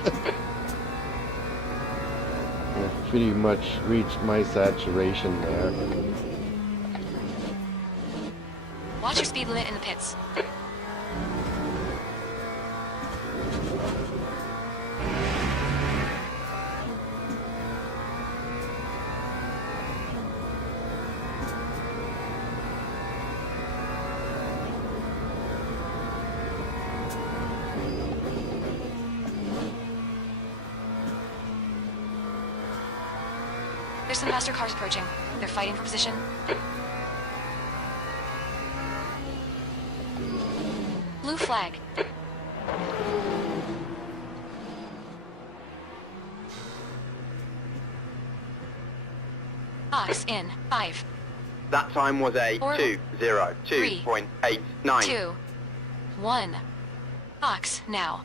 I've pretty much reached my saturation there. Watch your speed limit in the pits. There's some faster cars approaching. They're fighting for position. Blue flag. Ox in 5, That time was a 4, 2:02.89. 2, 1. Ox now.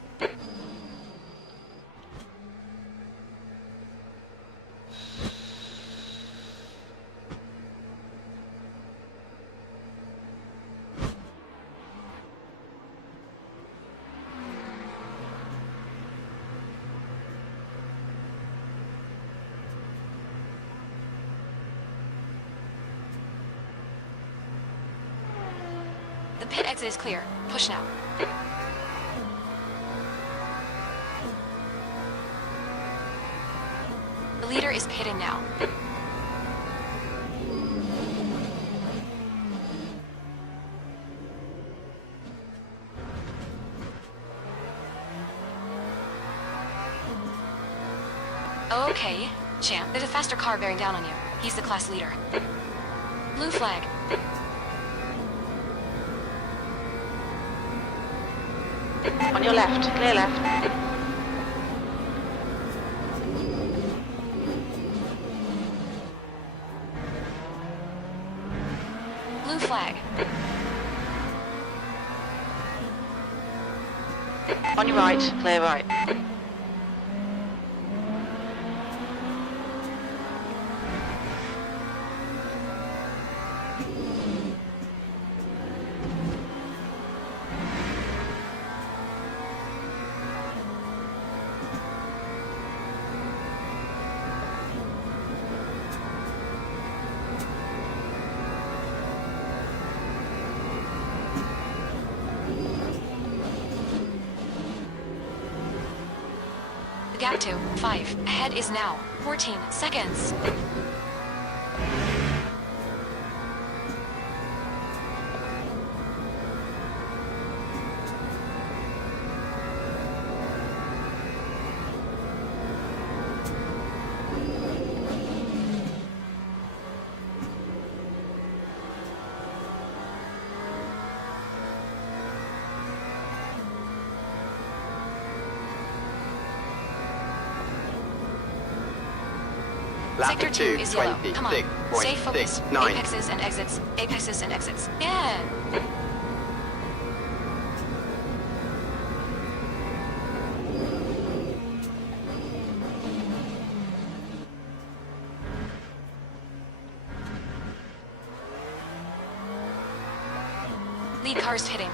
The pit exit is clear. Push now. The leader is pitting now. Okay, champ. There's a faster car bearing down on you. He's the class leader. Blue flag. On your left. Clear left. Blue flag. On your right. Clear right. Gap to 5. Ahead is now 14 seconds. Lap Sector 2 is yellow. Come on. Stay focused. 26.69. Apexes and exits. Apexes and exits. Yeah. Lead car's hitting.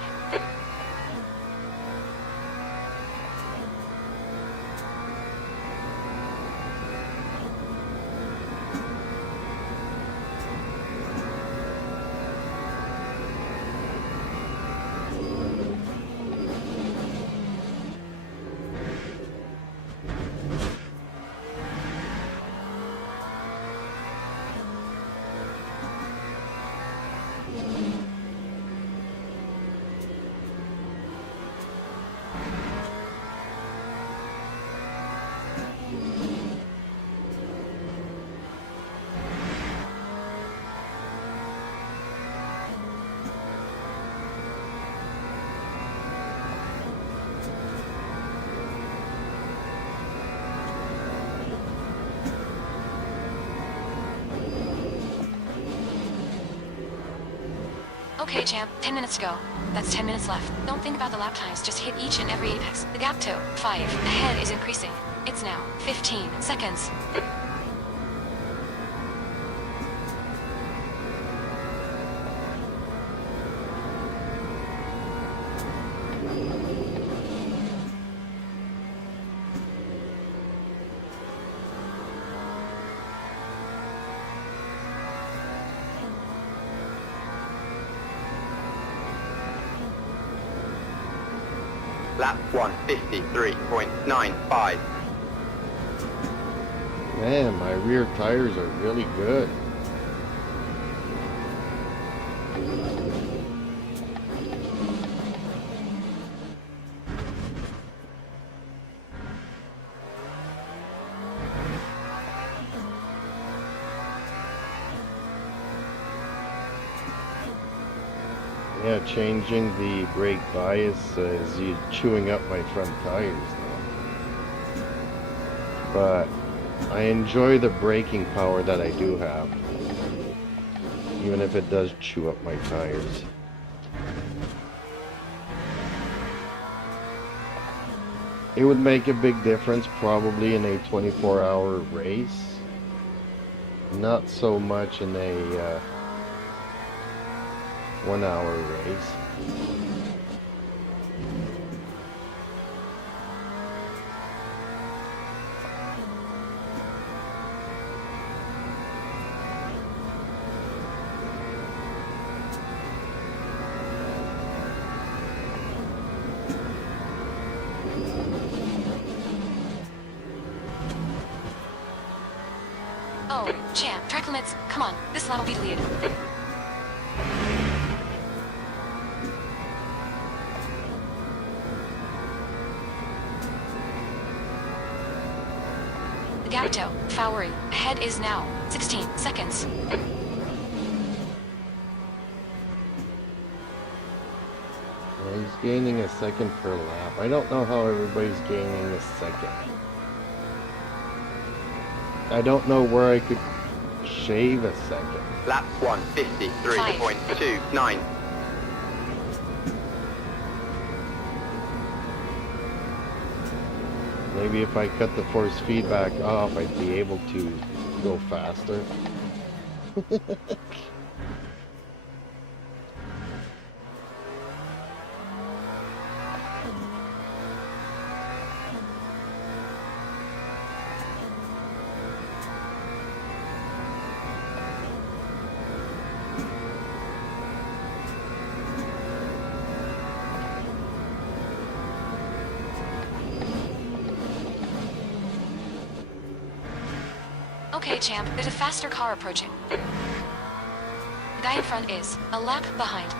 Okay, champ. 10 minutes to go. That's 10 minutes left. Don't think about the lap times. Just hit each and every apex. The gap to 5. Ahead is increasing. It's now 15 seconds. Lap 153.95. Man, my rear tires are really good. Yeah, changing the brake bias is you chewing up my front tires now. But I enjoy the braking power that I do have, even if it does chew up my tires. It would make a big difference probably in a 24-hour race. Not so much in a 1-hour race. Oh, champ. Track limits. Come on. This lap will be deleted. The gap to Fowering. Ahead is now 16 seconds. Yeah, he's gaining a second per lap. I don't know how everybody's gaining a second. I don't know where I could shave a second. Lap 1:53.29. Maybe if I cut the force feedback off, I'd be able to go faster. Okay, champ, there's a faster car approaching. The guy in front is a lap behind.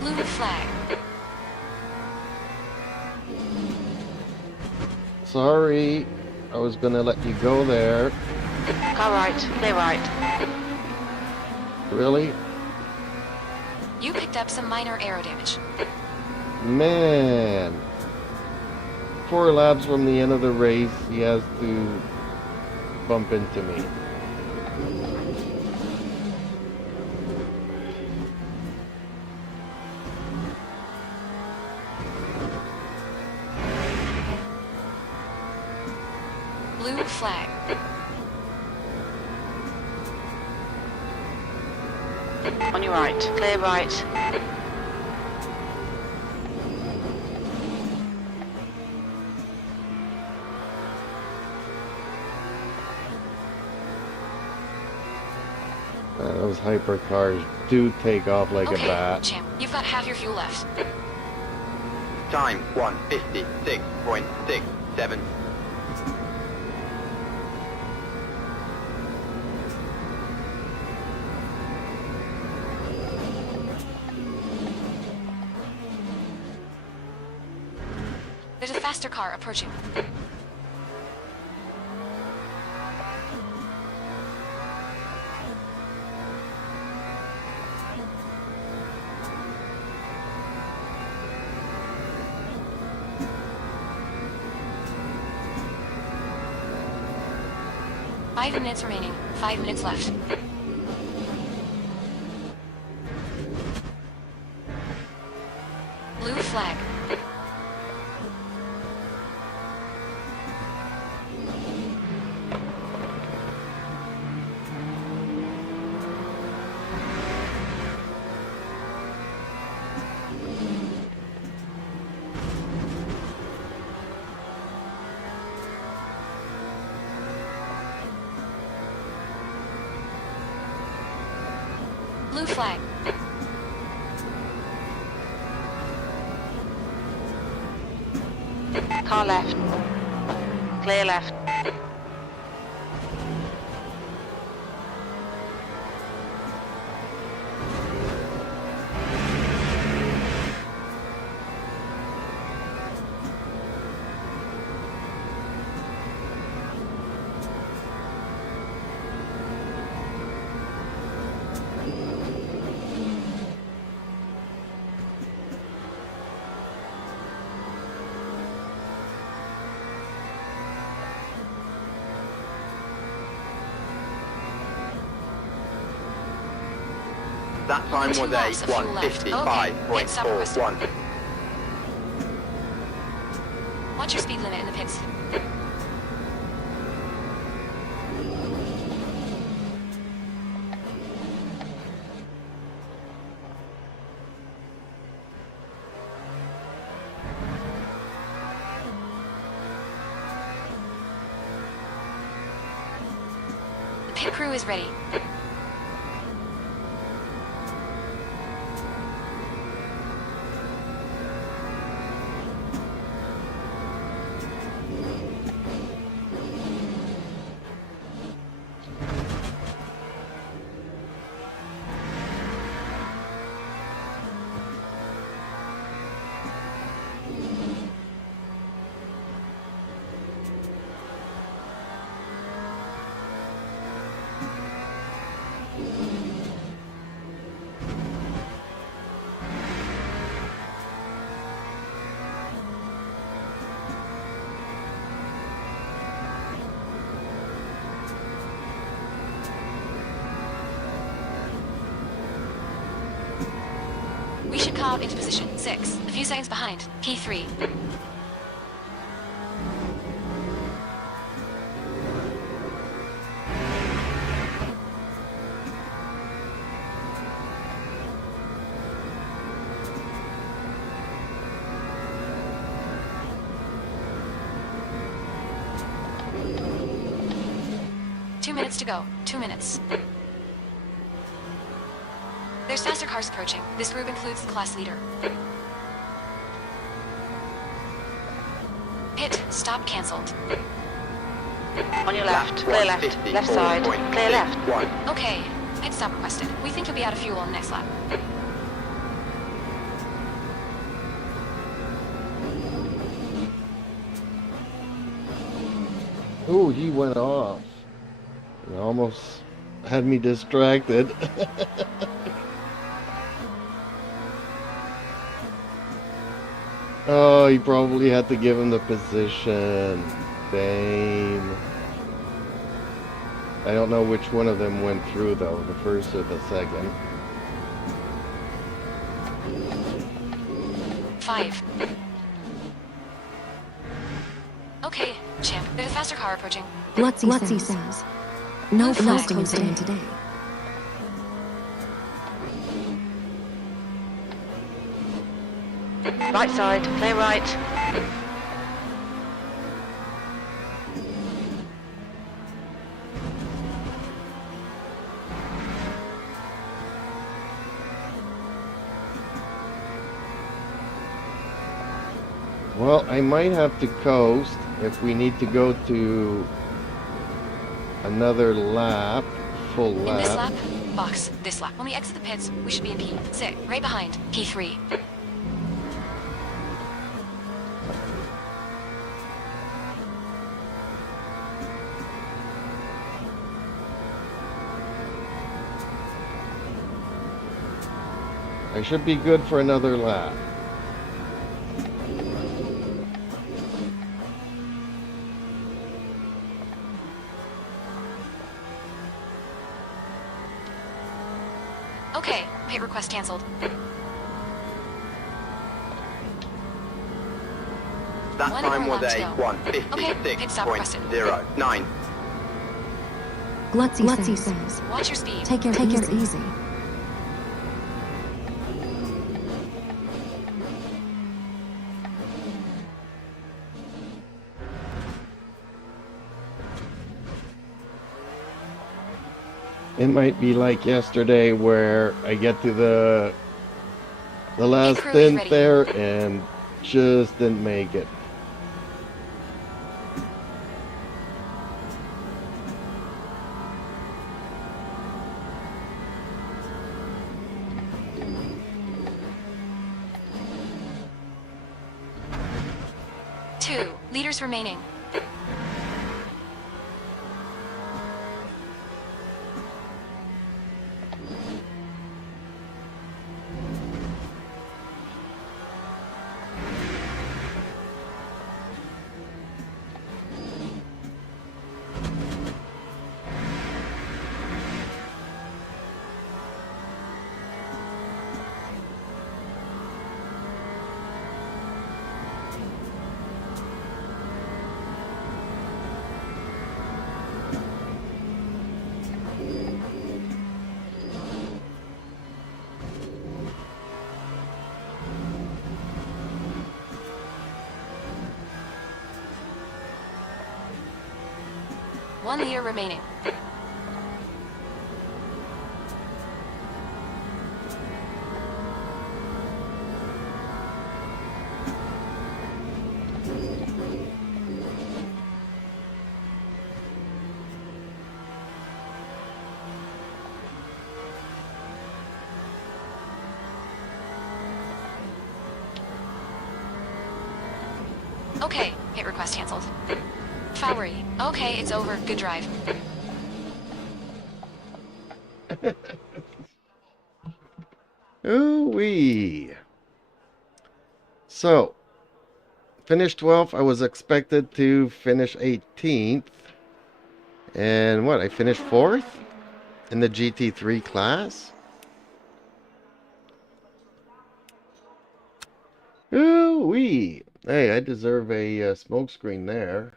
Blue flag. Sorry, I was gonna let you go there. Car right, clear right. Really? You picked up some minor aero damage. Man. 4 laps from the end of the race, he has to bump into me. Blue flag. On your right, clear right. Those hypercars do take off like a Okay, bat. champ, you've got half your fuel left. Time 1:56.67. There's a faster car approaching. Five minutes remaining. 5 minutes left. Blue flag. Blue flag. Car left. Clear left. That time was a 1:55.41. Watch your speed limit in the pits. The pit crew is ready. Cobb into position. 6. A few seconds behind. P3. Minutes to go. 2 minutes. There's faster cars approaching. This group includes the class leader. Pit. Stop cancelled. On your left. Clear left. Left side. Clear left. 1. Okay. Pit stop requested. We think you'll be out of fuel on the next lap. Oh, he went off. It almost had me distracted. Oh, he probably had to give him the position. Dang. I don't know which one of them went through though, the first or the second. 5. Okay, champ. There's a faster car approaching. Glutzy says, no frosting is in today. Right side. Clear right. Well, I might have to coast if we need to go to another lap, full In this lap. lap, box. This lap. When we exit the pits, we should be in P6. Right behind. P3. I should be good for another lap. Okay, pit request cancelled. That One time more was lap to go. Okay, pit stop requested. 1:56.09. Glutzy says, Watch your speed. take it easy. It might be like yesterday where I get to the last crew is stint ready. there and just didn't make it. Two leaders remaining. One leader remaining. Okay, hit request cancelled. Flowery. Okay, it's over. Good drive. Ooh-wee. So, finished 12th. I was expected to finish 18th. And what? I finished 4th in the GT3 class. Ooh-wee. Hey, I deserve a smoke screen there.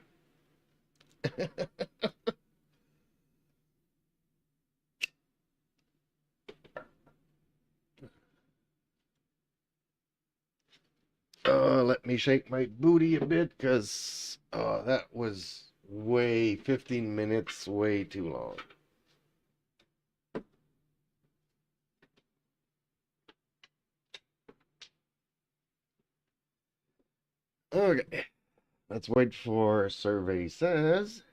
Let me shake my booty a bit, because that was 15 minutes, way too long. Okay, let's wait for survey says.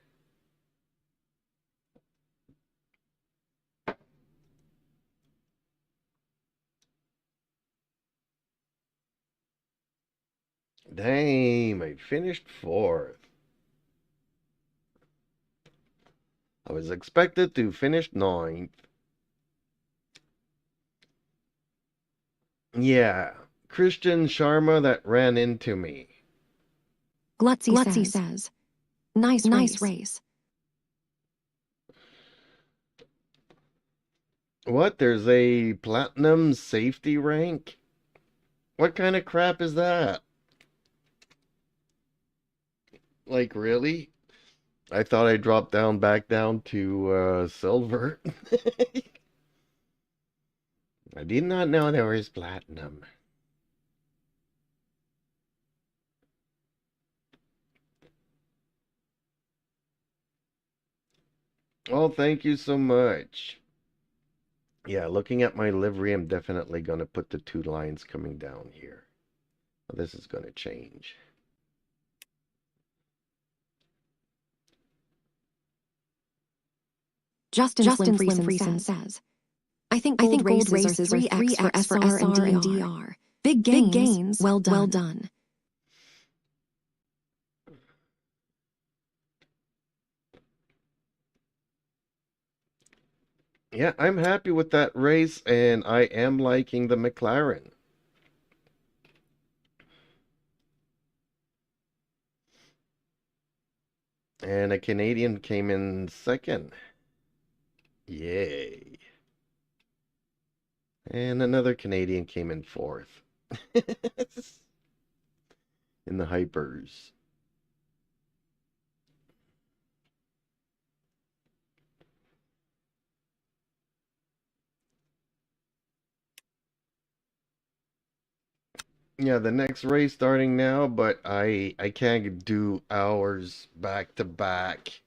Damn, I finished 4th. I was expected to finish 9th. Yeah, Christian Sharma that ran into me. Glutzy says, nice race. What? There's a platinum safety rank? What kind of crap is that? Like, really? I thought I dropped back down to silver. I did not know there was platinum. Oh, thank you so much. Yeah, looking at my livery, I'm definitely going to put the 2 lines coming down here. This is going to change. Justin Slim Friesen says, I think gold races are 3x for SR and DR. Big gains, well done. Yeah, I'm happy with that race, and I am liking the McLaren. And a Canadian came in 2nd. Yay. And another Canadian came in 4th. In the hypers. Yeah, the next race starting now, but I can't do hours back to back.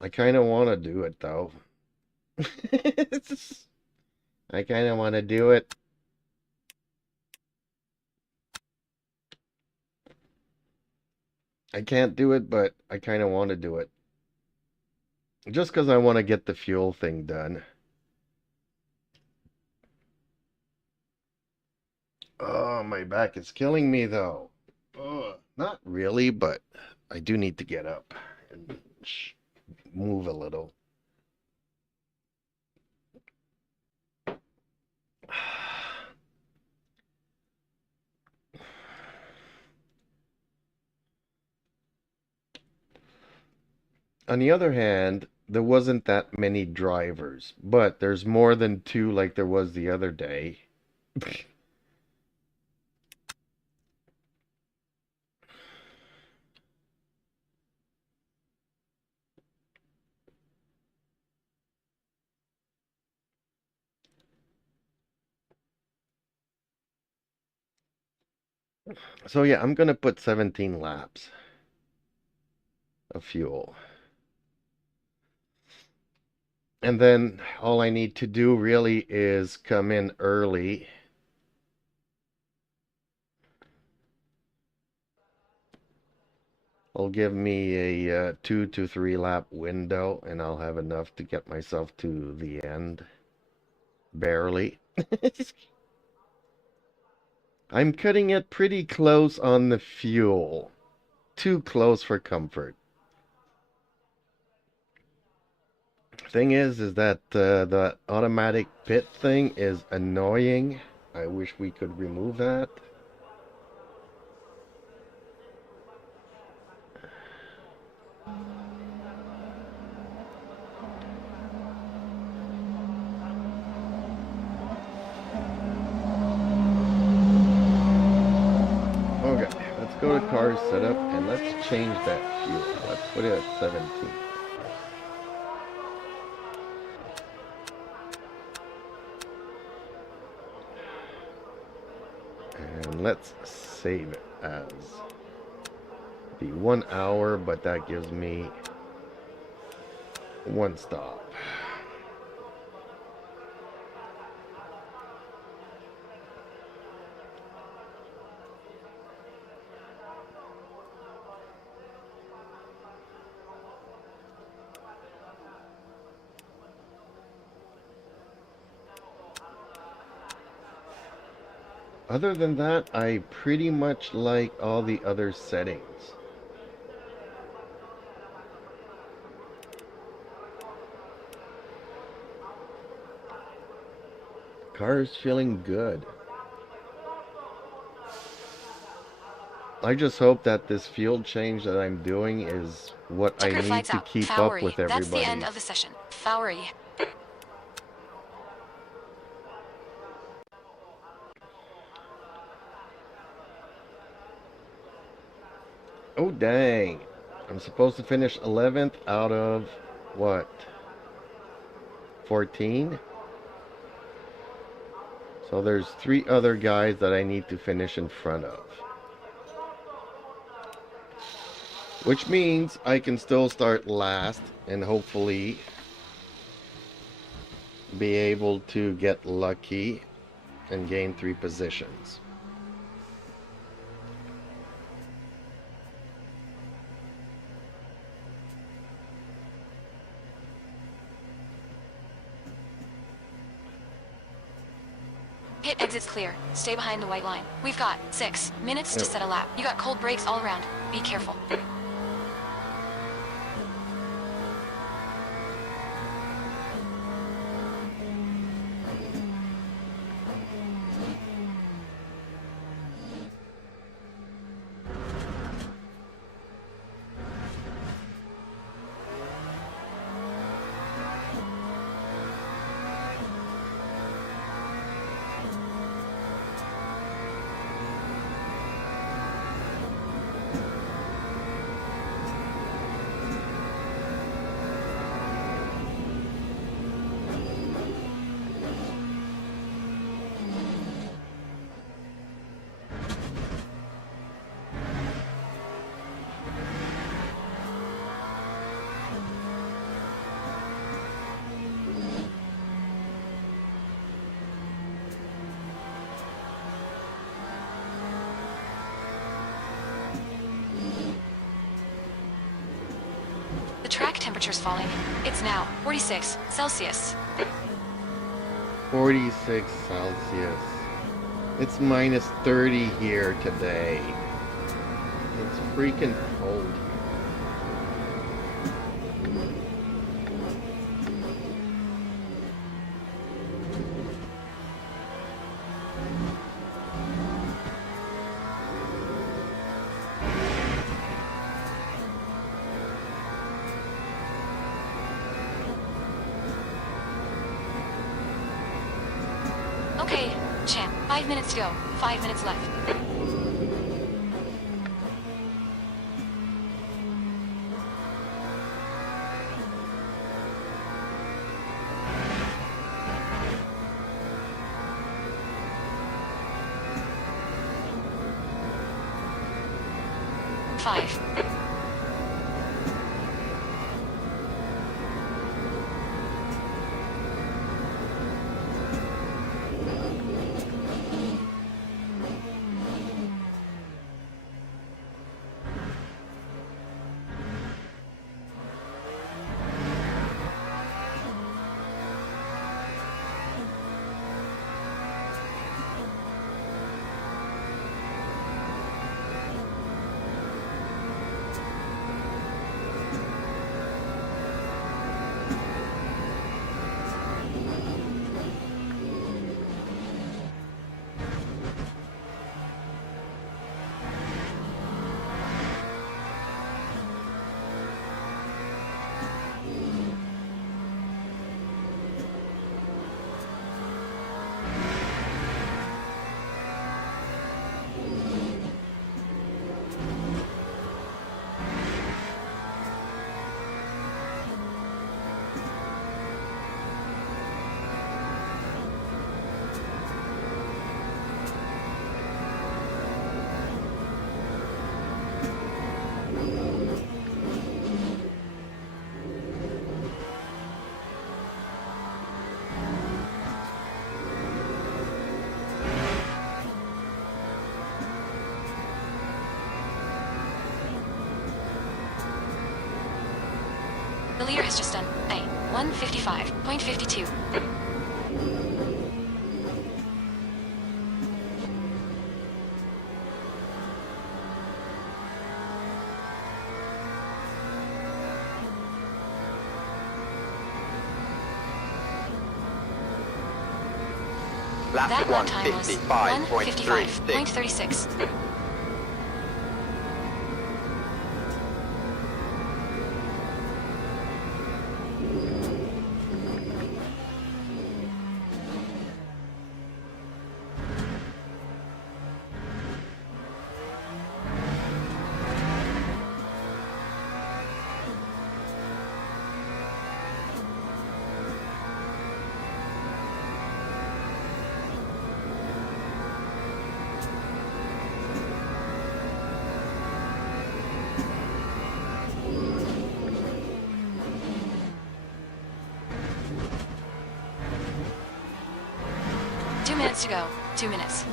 I kind of want to do it though. I kind of want to do it. I can't do it, but I kind of want to do it. Just because I want to get the fuel thing done. Oh, my back is killing me though. Not really, but I do need to get up and move a little. On the other hand, there wasn't that many drivers, but there's more than 2 like there was the other day. So yeah, I'm gonna put 17 laps of fuel. And then all I need to do really is come in early. It'll give me a 2 to 3 lap window, and I'll have enough to get myself to the end. Barely. I'm cutting it pretty close on the fuel. Too close for comfort. Thing is that the automatic pit thing is annoying. I wish we could remove that. to the car setup and let's change that fuel. Let's put it at 17. And let's save it as the 1 hour, but that gives me one stop. Other than that, I pretty much like all the other settings. Car is feeling good. I just hope that this field change that I'm doing is what I need to keep up with everybody. That's the end of the session. Flowery. Oh dang. I'm supposed to finish 11th out of what? 14? So there's 3 other guys that I need to finish in front of. Which means I can still start last and hopefully be able to get lucky and gain 3 positions. Pit exit's clear. Stay behind the white line. We've got 6 minutes to set a lap. You got cold brakes all around. Be careful. The track temperature's falling. It's now 46 Celsius. 46 Celsius. It's minus 30 here today. It's freaking cold. Okay, champ. 5 minutes to go. 5 minutes left. Five. The leader has just done a 155.52. Lap That lap time was 155.36. 155.36. To go. 2 minutes.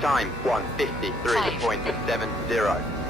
Time 153.70.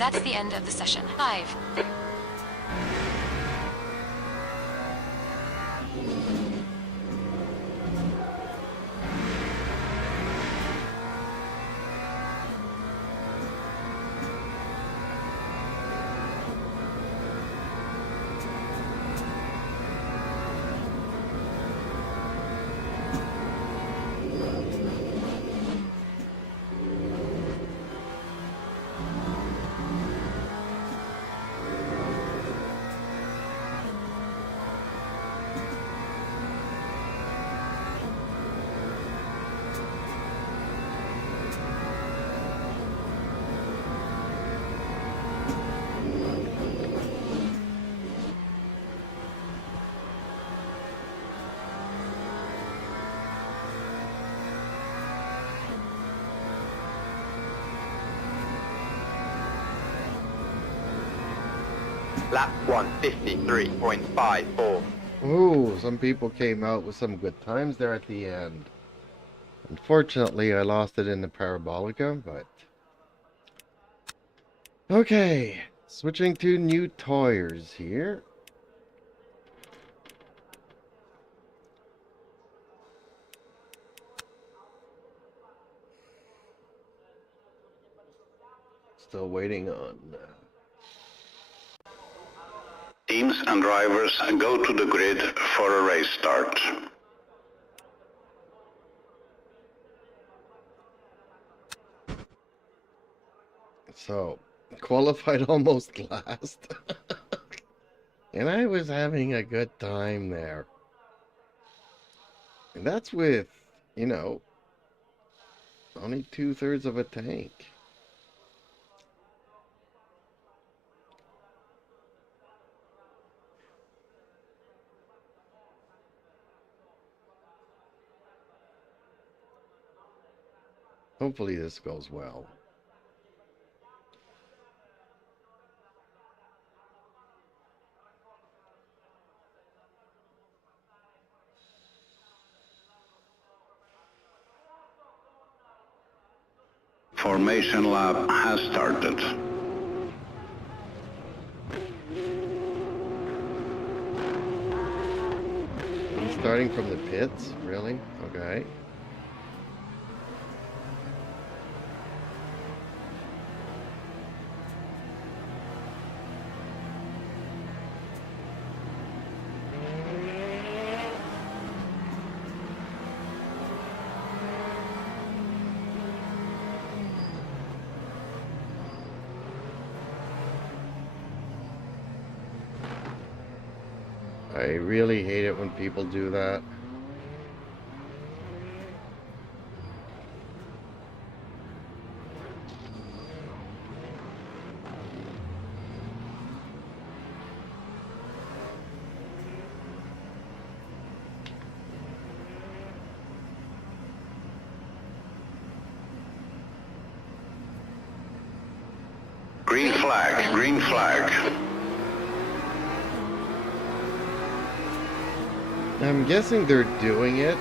That's the end of the session. 5. Lap 153.54. Ooh, some people came out with some good times there at the end. Unfortunately, I lost it in the Parabolica, but... Okay, switching to new tires here. Still waiting on... Teams and drivers go to the grid for a race start. So, qualified almost last. And I was having a good time there. And that's with, you know, Only 2/3 of a tank. Hopefully this goes well. Formation lap has started. I'm starting from the pits, really? Okay. I really hate it when people do that. Green flag, green flag. I'm guessing they're doing it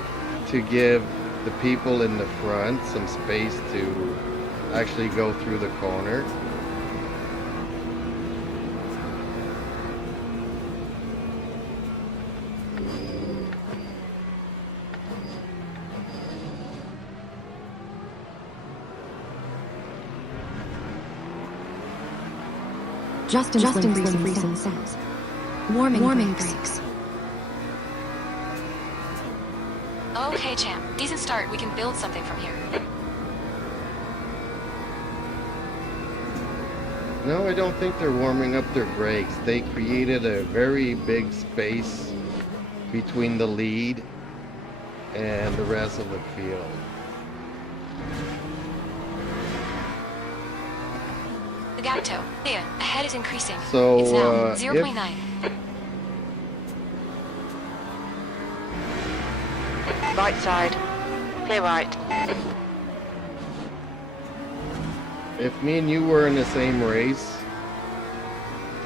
to give the people in the front some space to actually go through the corner. Justin Friesen says, warming brakes. Okay, champ. Decent start. We can build something from here. No, I don't think they're warming up their brakes. They created a very big space between the lead and the rest of the field. The gap toe. Leah, ahead is increasing. So, it's now if- 0.9. Right side. Clear right. If me and you were in the same race,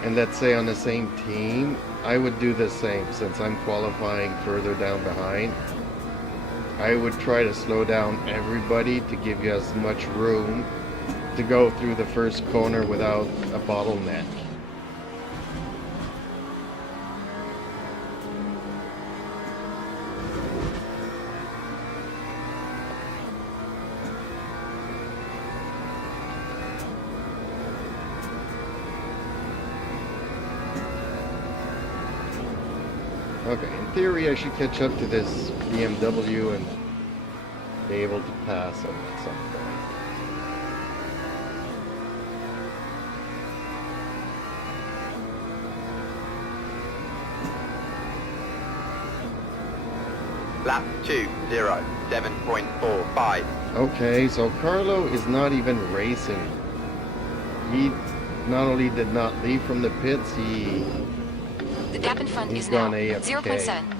and let's say on the same team, I would do the same since I'm qualifying further down behind. I would try to slow down everybody to give you as much room to go through the first corner without a bottleneck. Okay, in theory I should catch up to this BMW and be able to pass them at some point. Lap 2, 0, 7.45. Okay, so Carlo is not even racing. He not only did not leave from the pits, The gap in front He's is now gone AFK. 0.7.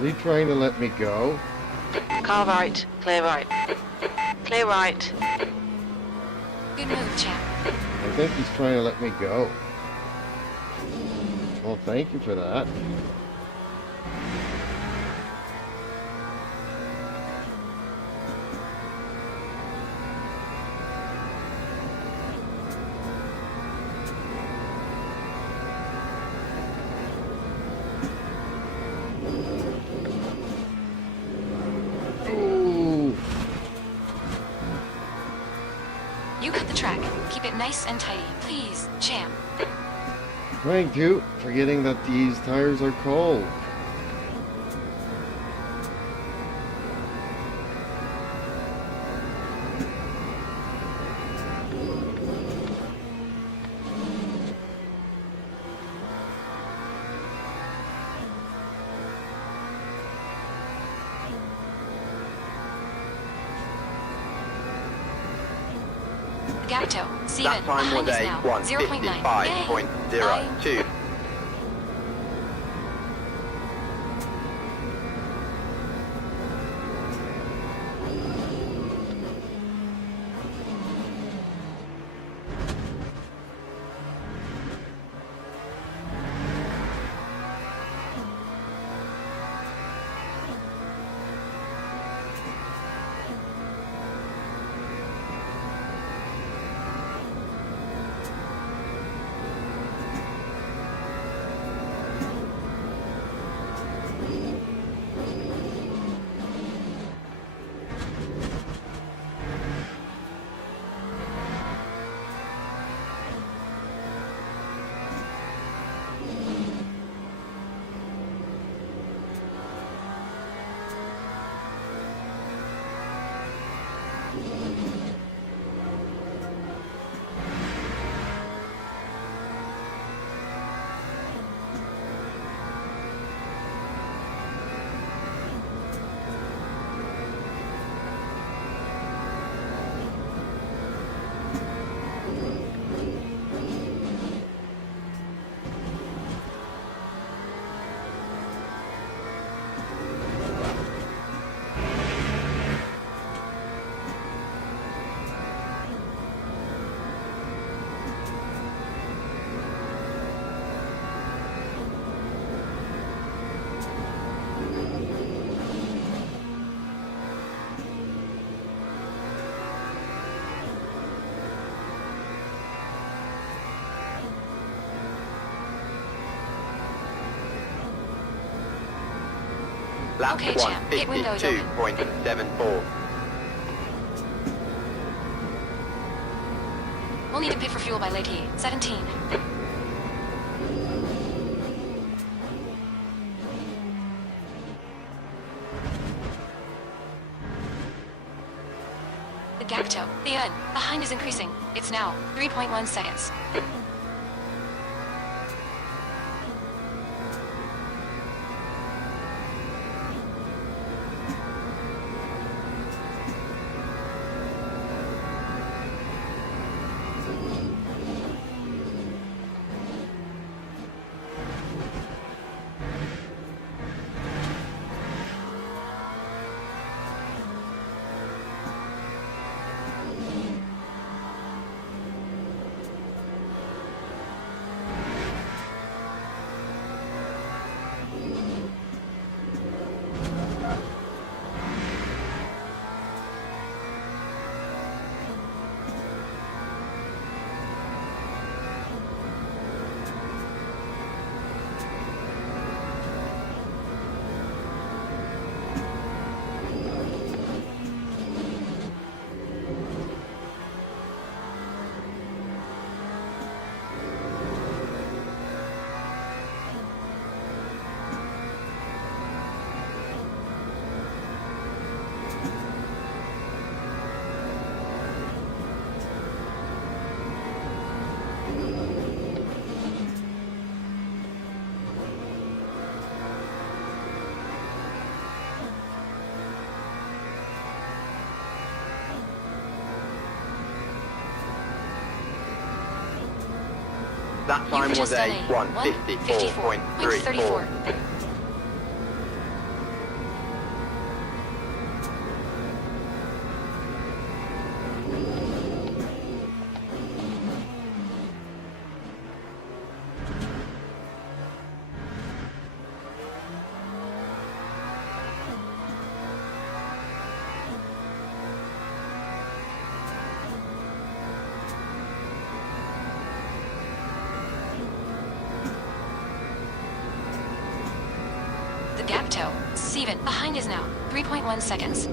is he trying to let me go? Car right. Clear right. Clear right. Good move, champ. I think he's trying to let me go. Well, thank you for that. track. Keep it nice and tidy. Please, champ. Thank you. Forgetting that these tires are cold. Gapto, Steven, That time was behind us a now. 0.9. 155.02. Lap Okay, champ. Pit window's open. 152.74. We'll need to pit for fuel by late heat. 17. The Gapto, the N, behind is increasing. It's now 3.1 seconds. That You time were was just a on a 154.34. The Gapto, Steven, behind is now 3.1 seconds.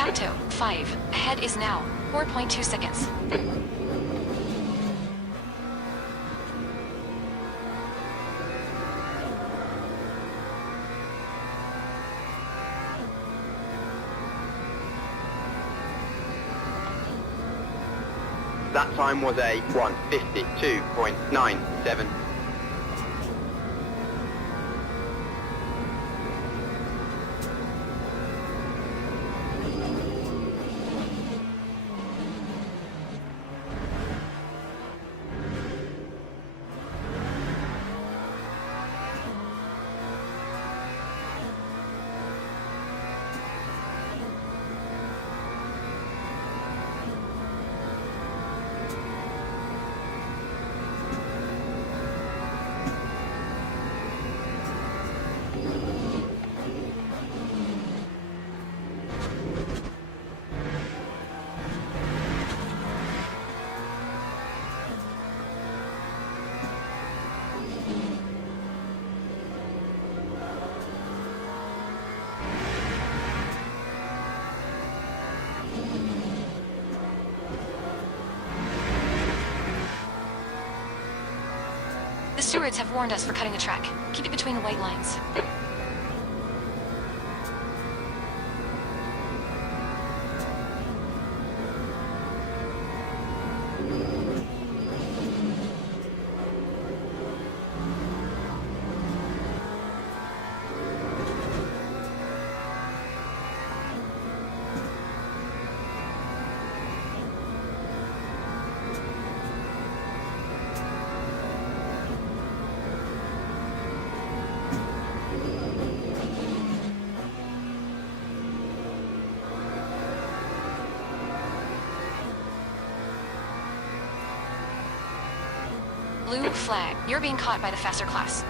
gap to 5. Ahead is now 4.2 seconds. That time was a 1:52.97. The stewards have warned us for cutting the track. Keep it between the white lines. Blue flag. You're being caught by the faster class.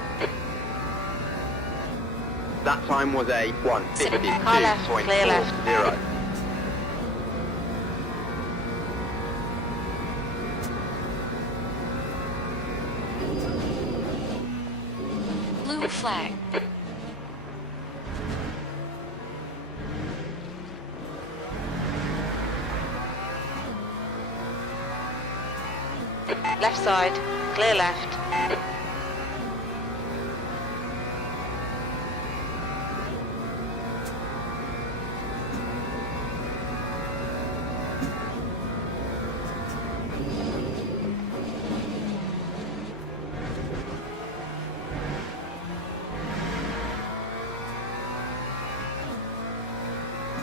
That time was a Car left, clear left. 1:52.40. Blue flag. Left side, clear left.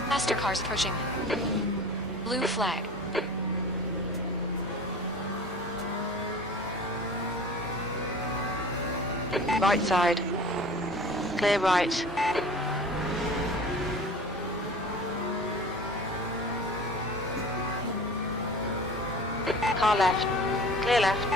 Faster cars approaching. Blue flag. Right side, clear right. Car left, clear left.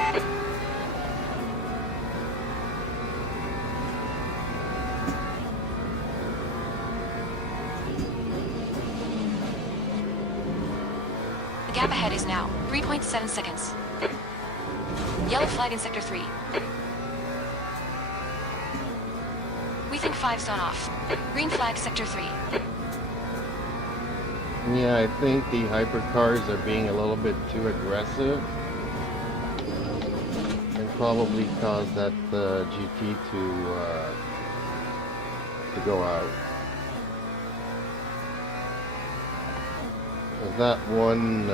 The gap ahead is now 3.7 seconds. Yellow flag in sector 3. We think 5's gone off. Green flag sector 3. Yeah, I think the hypercars are being a little bit too aggressive. And probably caused that GT to go out. 'Cause that one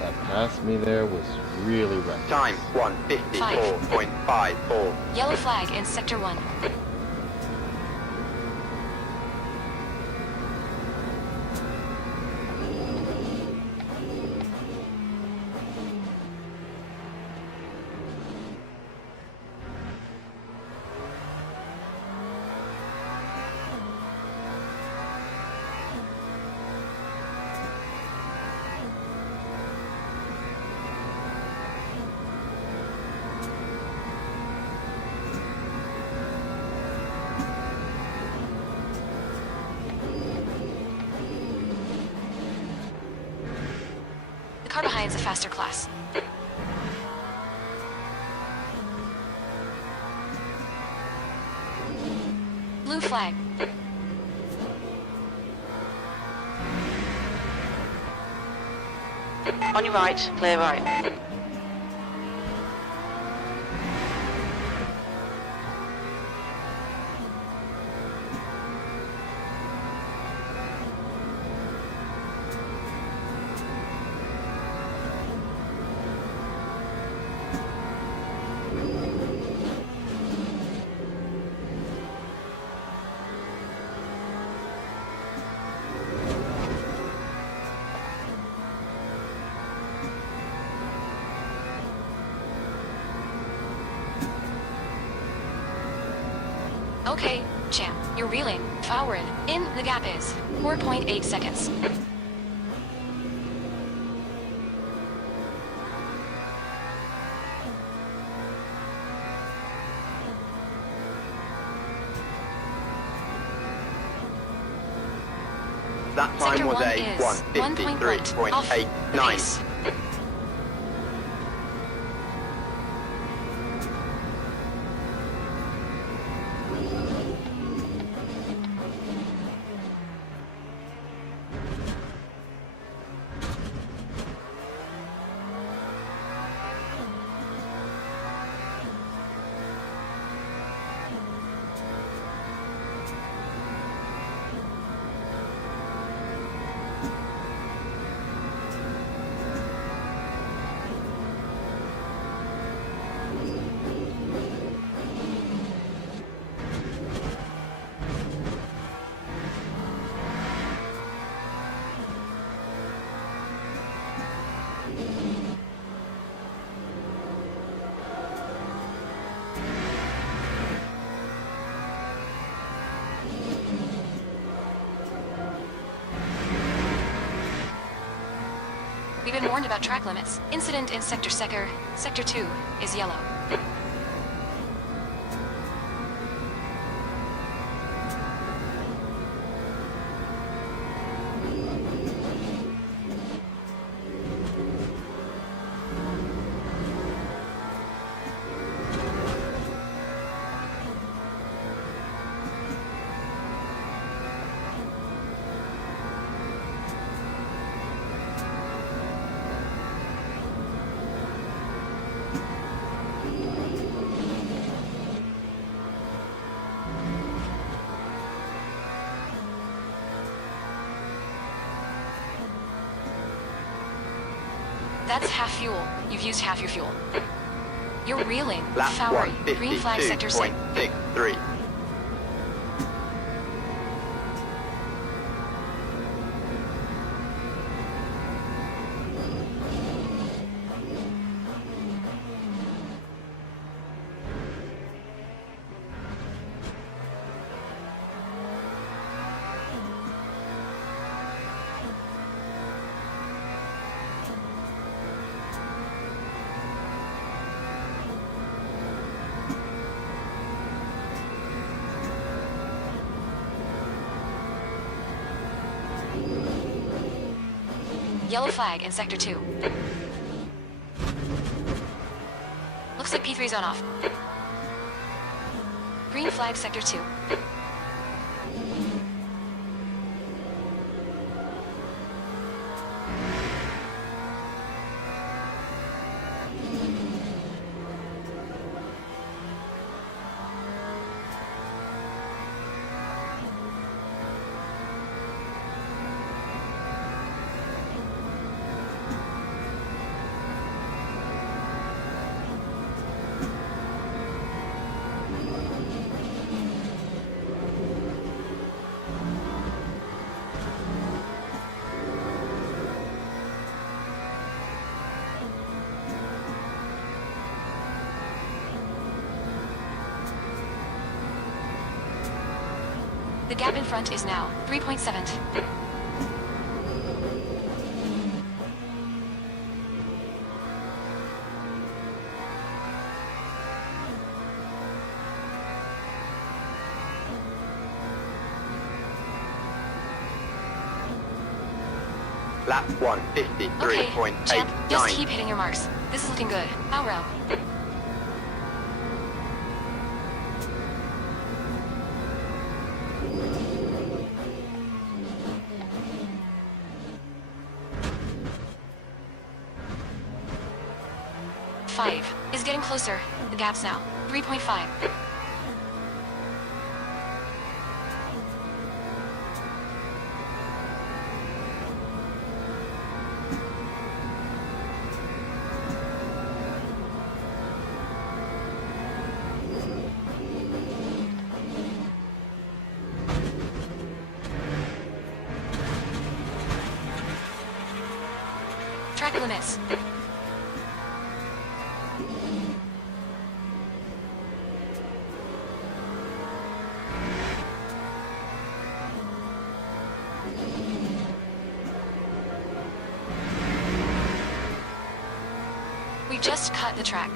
that passed me there was really reckless. Time 1:54.54. Yellow flag in sector 1. The car behind's a faster class. Blue flag. On your right, clear right. Okay, champ, you're reeling. Forward. In the gap is 4.8 seconds. That time Sector was 1 a is 1.1 off the 153.89. base. We've been warned about track limits. Incident in Sector 2 is yellow. That's half fuel. You've used half your fuel. You're reeling. Lap Forward. Green flag Sector 6. 152.63. Yellow flag in Sector 2. Looks like P3's on off. Green flag Sector 2. The gap in front is now 3.7. Lap Okay, champ, just 153.89. keep hitting your marks. This is looking good. Power up. 5 is getting closer. The gap's now 3.5. Track limits. We just cut the track.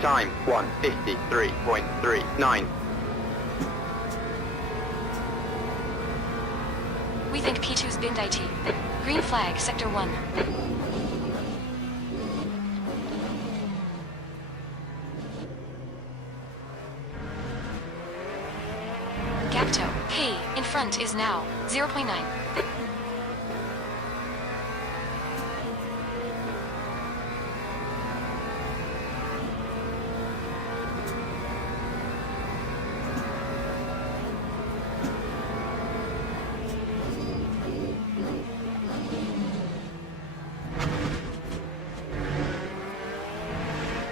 Time 1:53.39. We think P2's binned IT. Green flag, Sector 1. Gap toe. Hey, in front is now 0.9.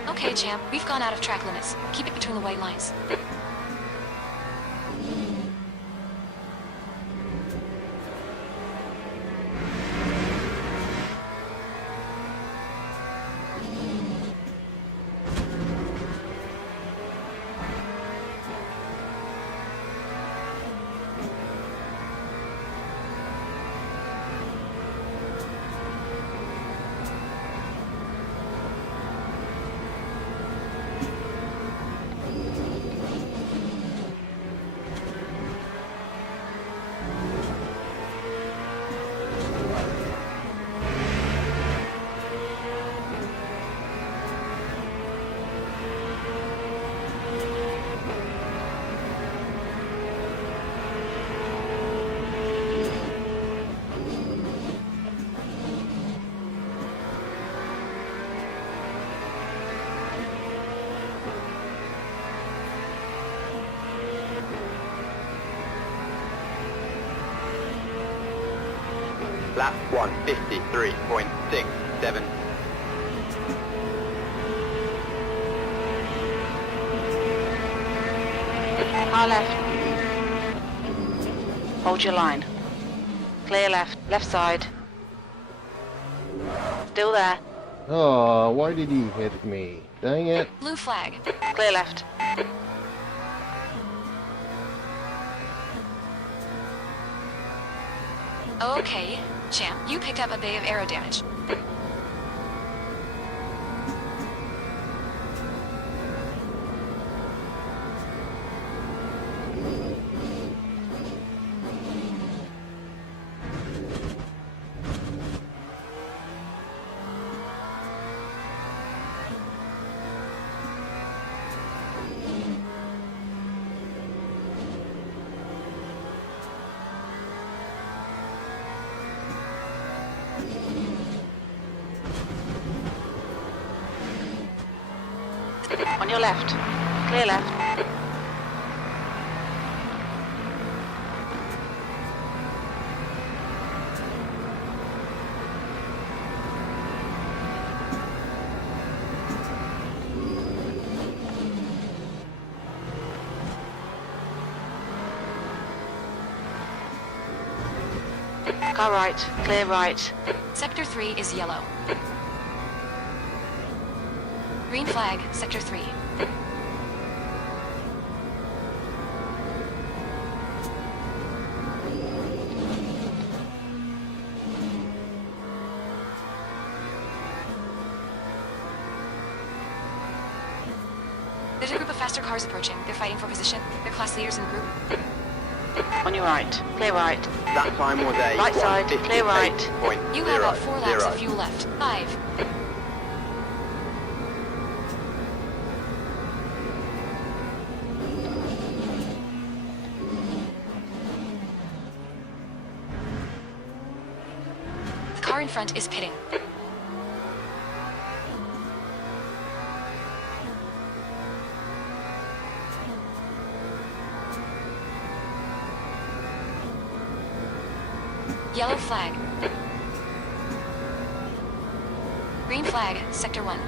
Okay, champ, we've gone out of track limits. Keep it between the white lines. Lap 1:53.67. Car left. Hold your line. Clear left. Left side. Still there. Oh, why did he hit me? Dang it. Blue flag. Clear left. Okay, champ, you picked up a bay of aero damage. On your left. Clear left. Car right, clear right. Sector 3 is yellow. Green flag, Sector 3. There's a group of faster cars approaching. They're fighting for position. They're class leaders in the group. On your right, clear right. That time was a Right side, clear right. 1:58.00. You have about 4 laps of fuel left. 5. The car in front is pitting. Yellow flag. Green flag, Sector 1.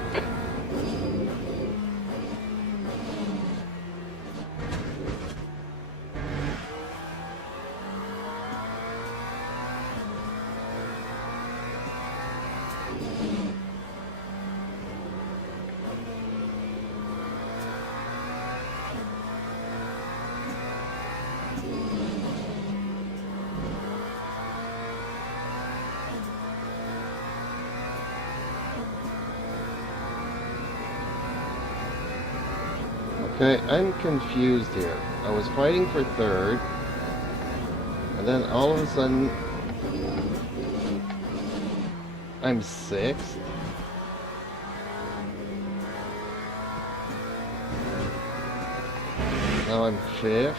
Okay, I'm confused here. I was fighting for third, and then all of a sudden, I'm sixth. Now I'm fifth.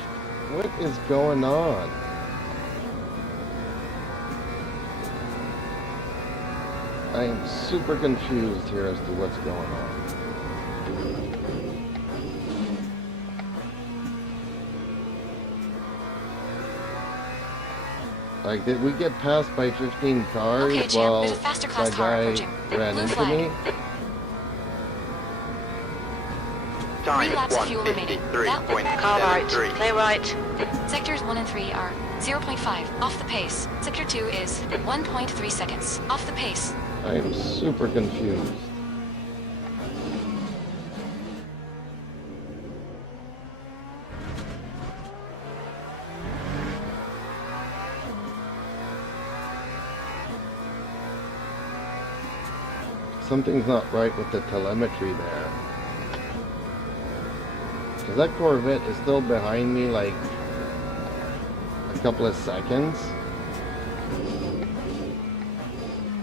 What is going on? I am super confused here as to what's going on. Like, did we get passed by 15 cars Okay, Jim, while there's a faster class that car guy approaching. ran Blue into flag. me? Time 3 laps of fuel remaining. That Car right, 1:53.03. clear right. Sectors 1 and 3 are 0.5 off the pace. Sector 2 is 1.3 seconds off the pace. I am super confused. Something's not right with the telemetry there. Because that Corvette is still behind me like a couple of seconds.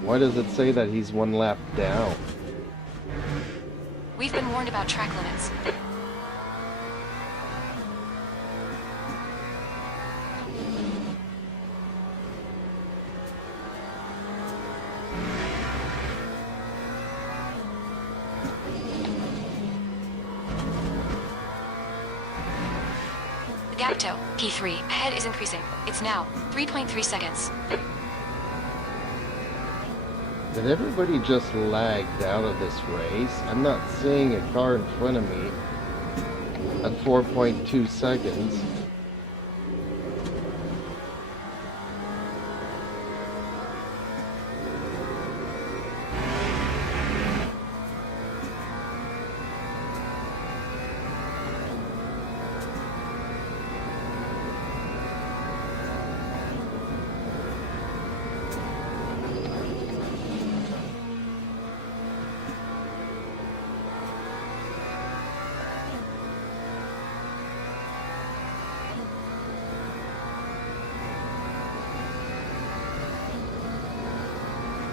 Why does it say that he's 1 lap down? We've been warned about track limits. The gap to P3 ahead is increasing. It's now 3.3 seconds. Did everybody just lagged out of this race? I'm not seeing a car in front of me at 4.2 seconds.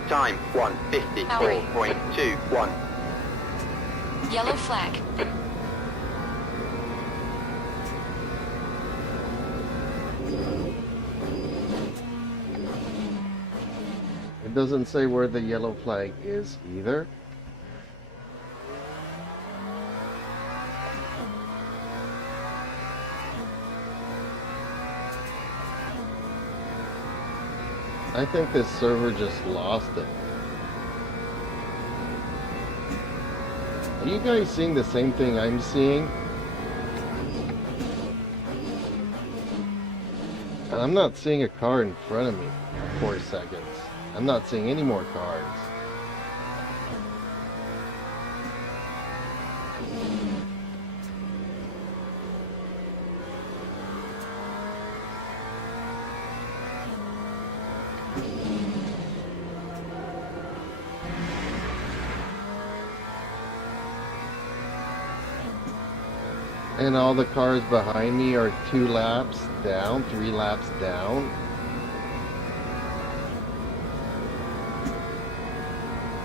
Time 1:54.21. Yellow flag. It doesn't say where the yellow flag is either. I think this server just lost it. Are you guys seeing the same thing I'm seeing? I'm not seeing a car in front of me for 4 seconds. I'm not seeing any more cars. And all the cars behind me are 2 laps down, 3 laps down.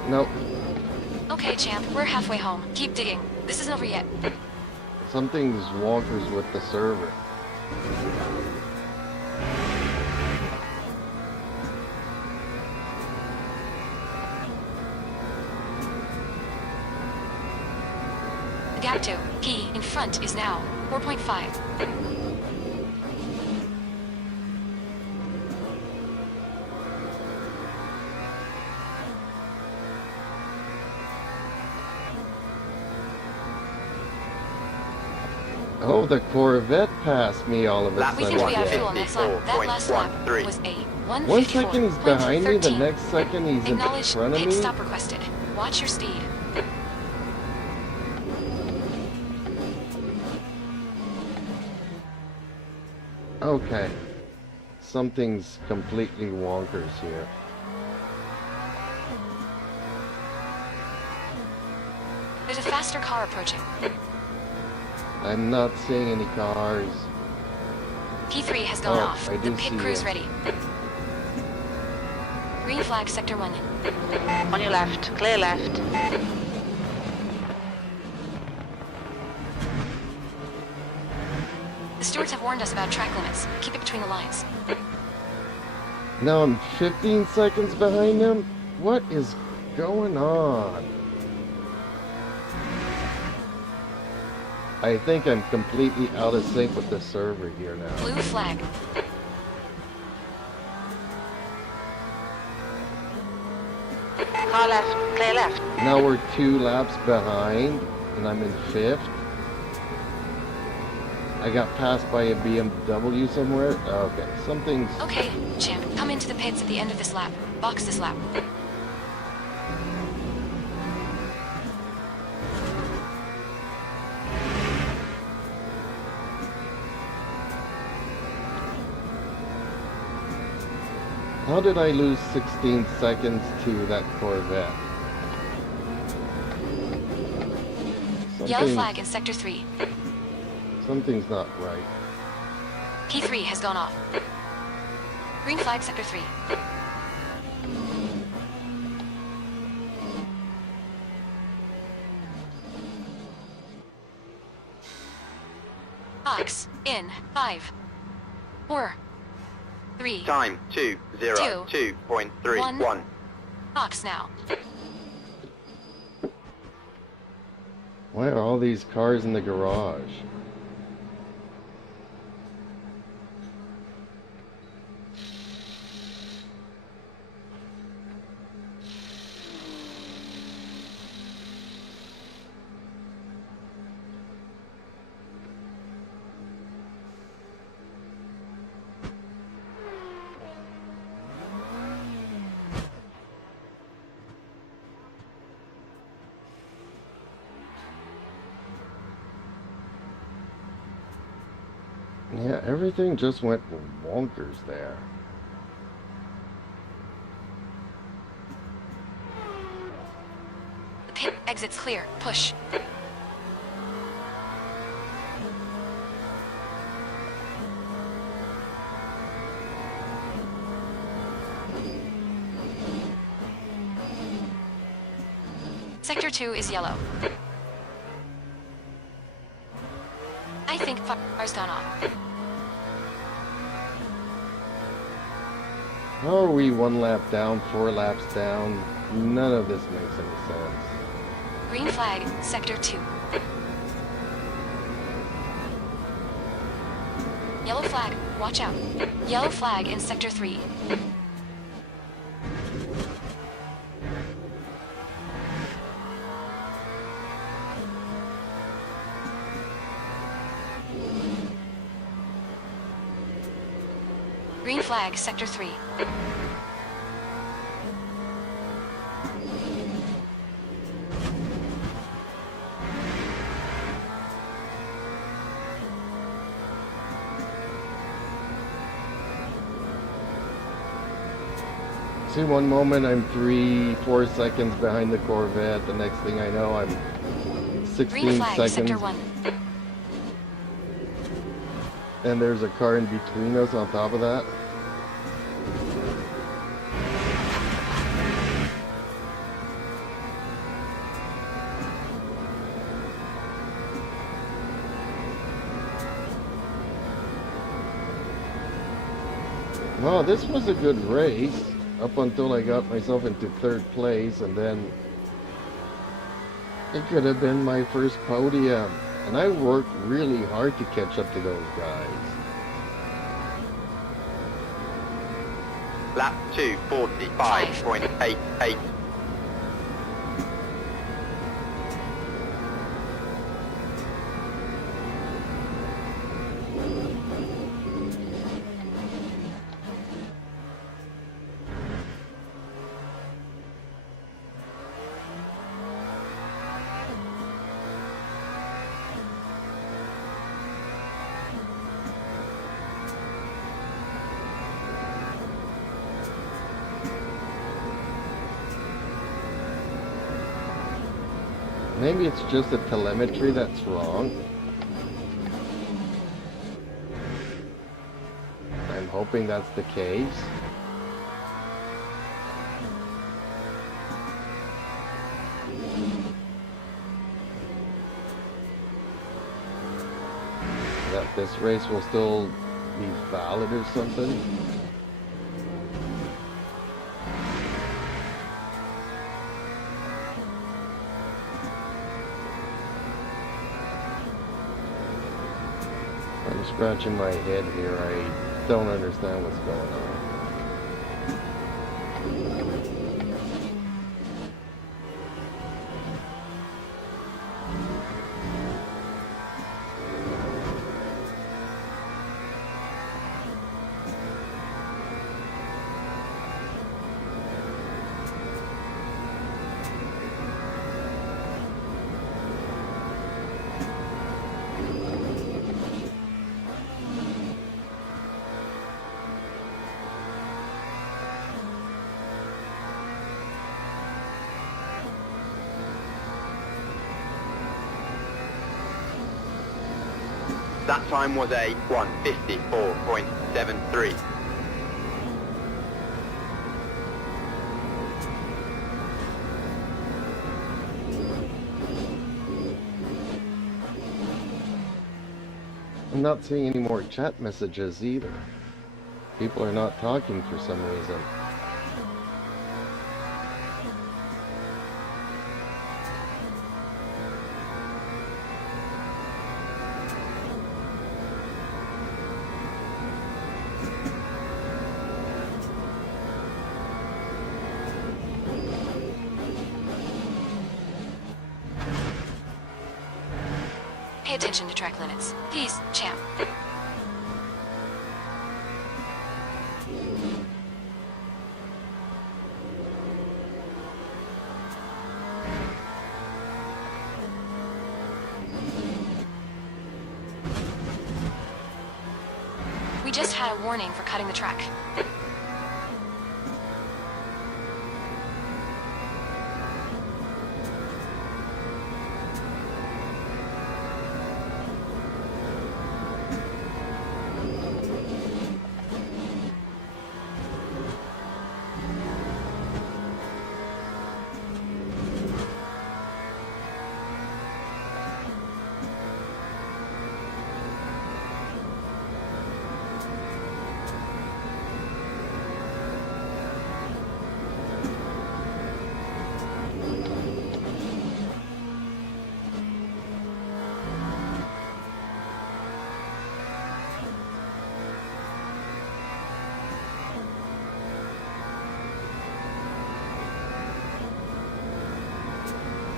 Nope. Okay, champ, we're halfway home. Keep digging. This isn't over yet. Something's wonkers with the server. The gap to P in front is now 4.5. Oh, the Corvette passed me all of a Lap We sudden. think we have again. fuel on next lap. That last lap 54.13. was a 1 second he's behind me, the 154.13. next second he's in Acknowledge front of pit me. stop requested. Watch your speed. Okay. Something's completely wonkers here. There's a faster car approaching. I'm not seeing any cars. P3 has gone Oh, off. I The do pit see crew's it. ready. Green flag, sector 1. On your left. Clear left. The stewards have warned us about track limits. Keep it between the lines. Now I'm 15 seconds behind him? What is going on? I think I'm completely out of sync with the server here now. Blue flag. Car left. Clear left. Now we're 2 laps behind, and I'm in 5th. I got passed by a BMW somewhere. Okay, something's... Okay, champ, come into the pits at the end of this lap. Box this lap. How did I lose 16 seconds to that Corvette? Yellow flag in sector 3. Something's not right. P3 has gone off. Green flag, sector 3. Box in 5, 4, 3. Time 2:02.31. Box now. Why are all these cars in the garage? Yeah, everything just went wonkers there. The pit exit's clear. Push. Sector 2 is yellow. I think fire's gone off. How are we 1 lap down, 4 laps down? None of this makes any sense. Green flag, sector 2. Yellow flag, watch out. Yellow flag in sector 3. Green flag, Sector 3. See, one moment I'm 3-4 seconds behind the Corvette. The next thing I know, I'm 16 Green flag, seconds. Sector 1. And there's a car in between us on top of that. Well, this was a good race up until I got myself into third place, and then it could have been my first podium. And I worked really hard to catch up to those guys. Lap 2, 45.88. Maybe it's just the telemetry that's wrong. I'm hoping that's the case. That this race will still be valid or something. I'm scratching my head here. I don't understand what's going on. That time was a 1:54.73. I'm not seeing any more chat messages either. People are not talking for some reason. Pay attention to track limits. Please, champ. We just had a warning for cutting the track.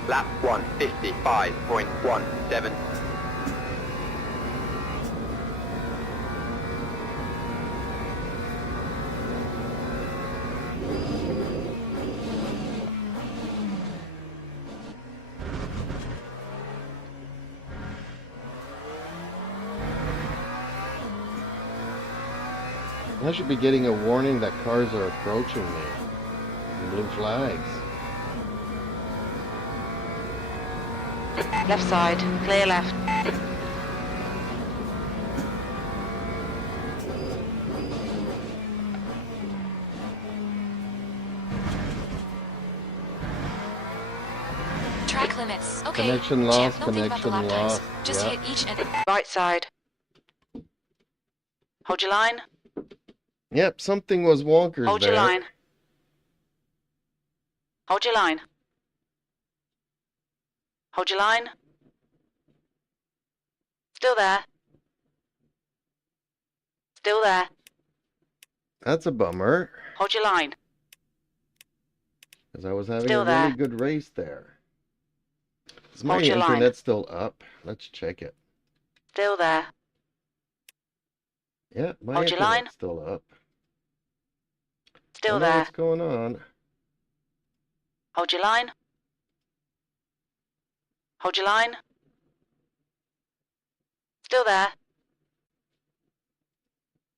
Lap 1:55.17. I should be getting a warning that cars are approaching me. Blue flags. Left side, clear left. Track limits. Okay. Connection lost, Champ, don't think about the connection lap times. lost. Just Yeah. hit each and... Right side. Hold your line. Yep, something was wonkers Hold there. your line. Hold your line. Hold your line. Still there. Still there. That's a bummer, Hold your line. because I was having Still a really there. good race there. Is my Hold your line. internet still up? Let's check it. Still there. Yeah, my Hold your internet's line. still up. Still Don't know there. what's going on. Hold your line. Hold your line. Still there.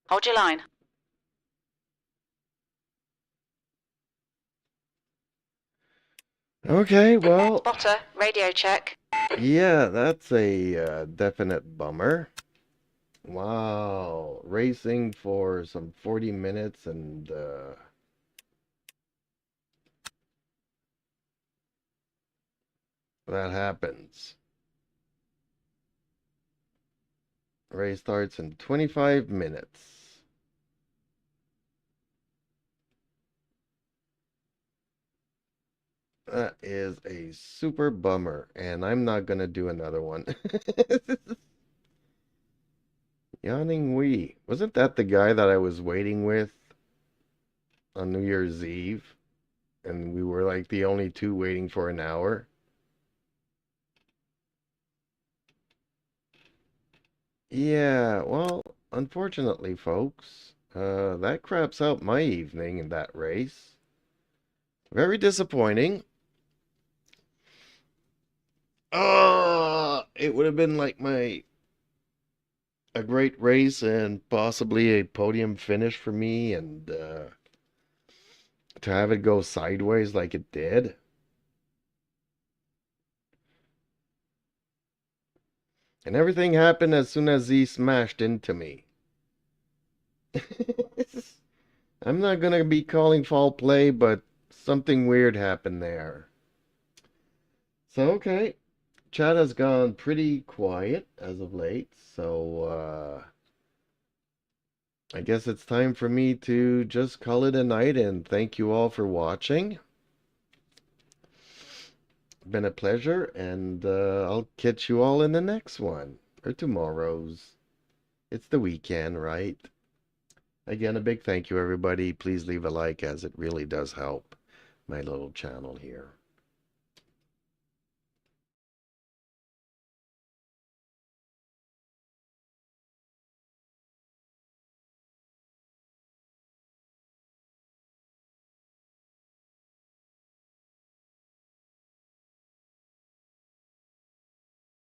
Hold your line. Okay, well, Spotter, radio check. yeah, that's a definite bummer. Wow, racing for some 40 minutes and that happens. Race starts in 25 minutes. That is a super bummer, and I'm not gonna do another one. NEWB. Wasn't that the guy that I was waiting with on New Year's Eve? And we were like the only two waiting for an hour? Yeah, well, unfortunately, folks, that craps out my evening in that race. Very disappointing. It would have been like a great race and possibly a podium finish for me, and to have it go sideways like it did. And everything happened as soon as he smashed into me. I'm not gonna be calling foul play, but something weird happened there. So, okay. Chat has gone pretty quiet as of late, so I guess it's time for me to just call it a night and thank you all for watching. Been a pleasure, and I'll catch you all in the next one, or tomorrow's. It's the weekend, right? Again, a big thank you, everybody. Please leave a like, as it really does help my little channel here.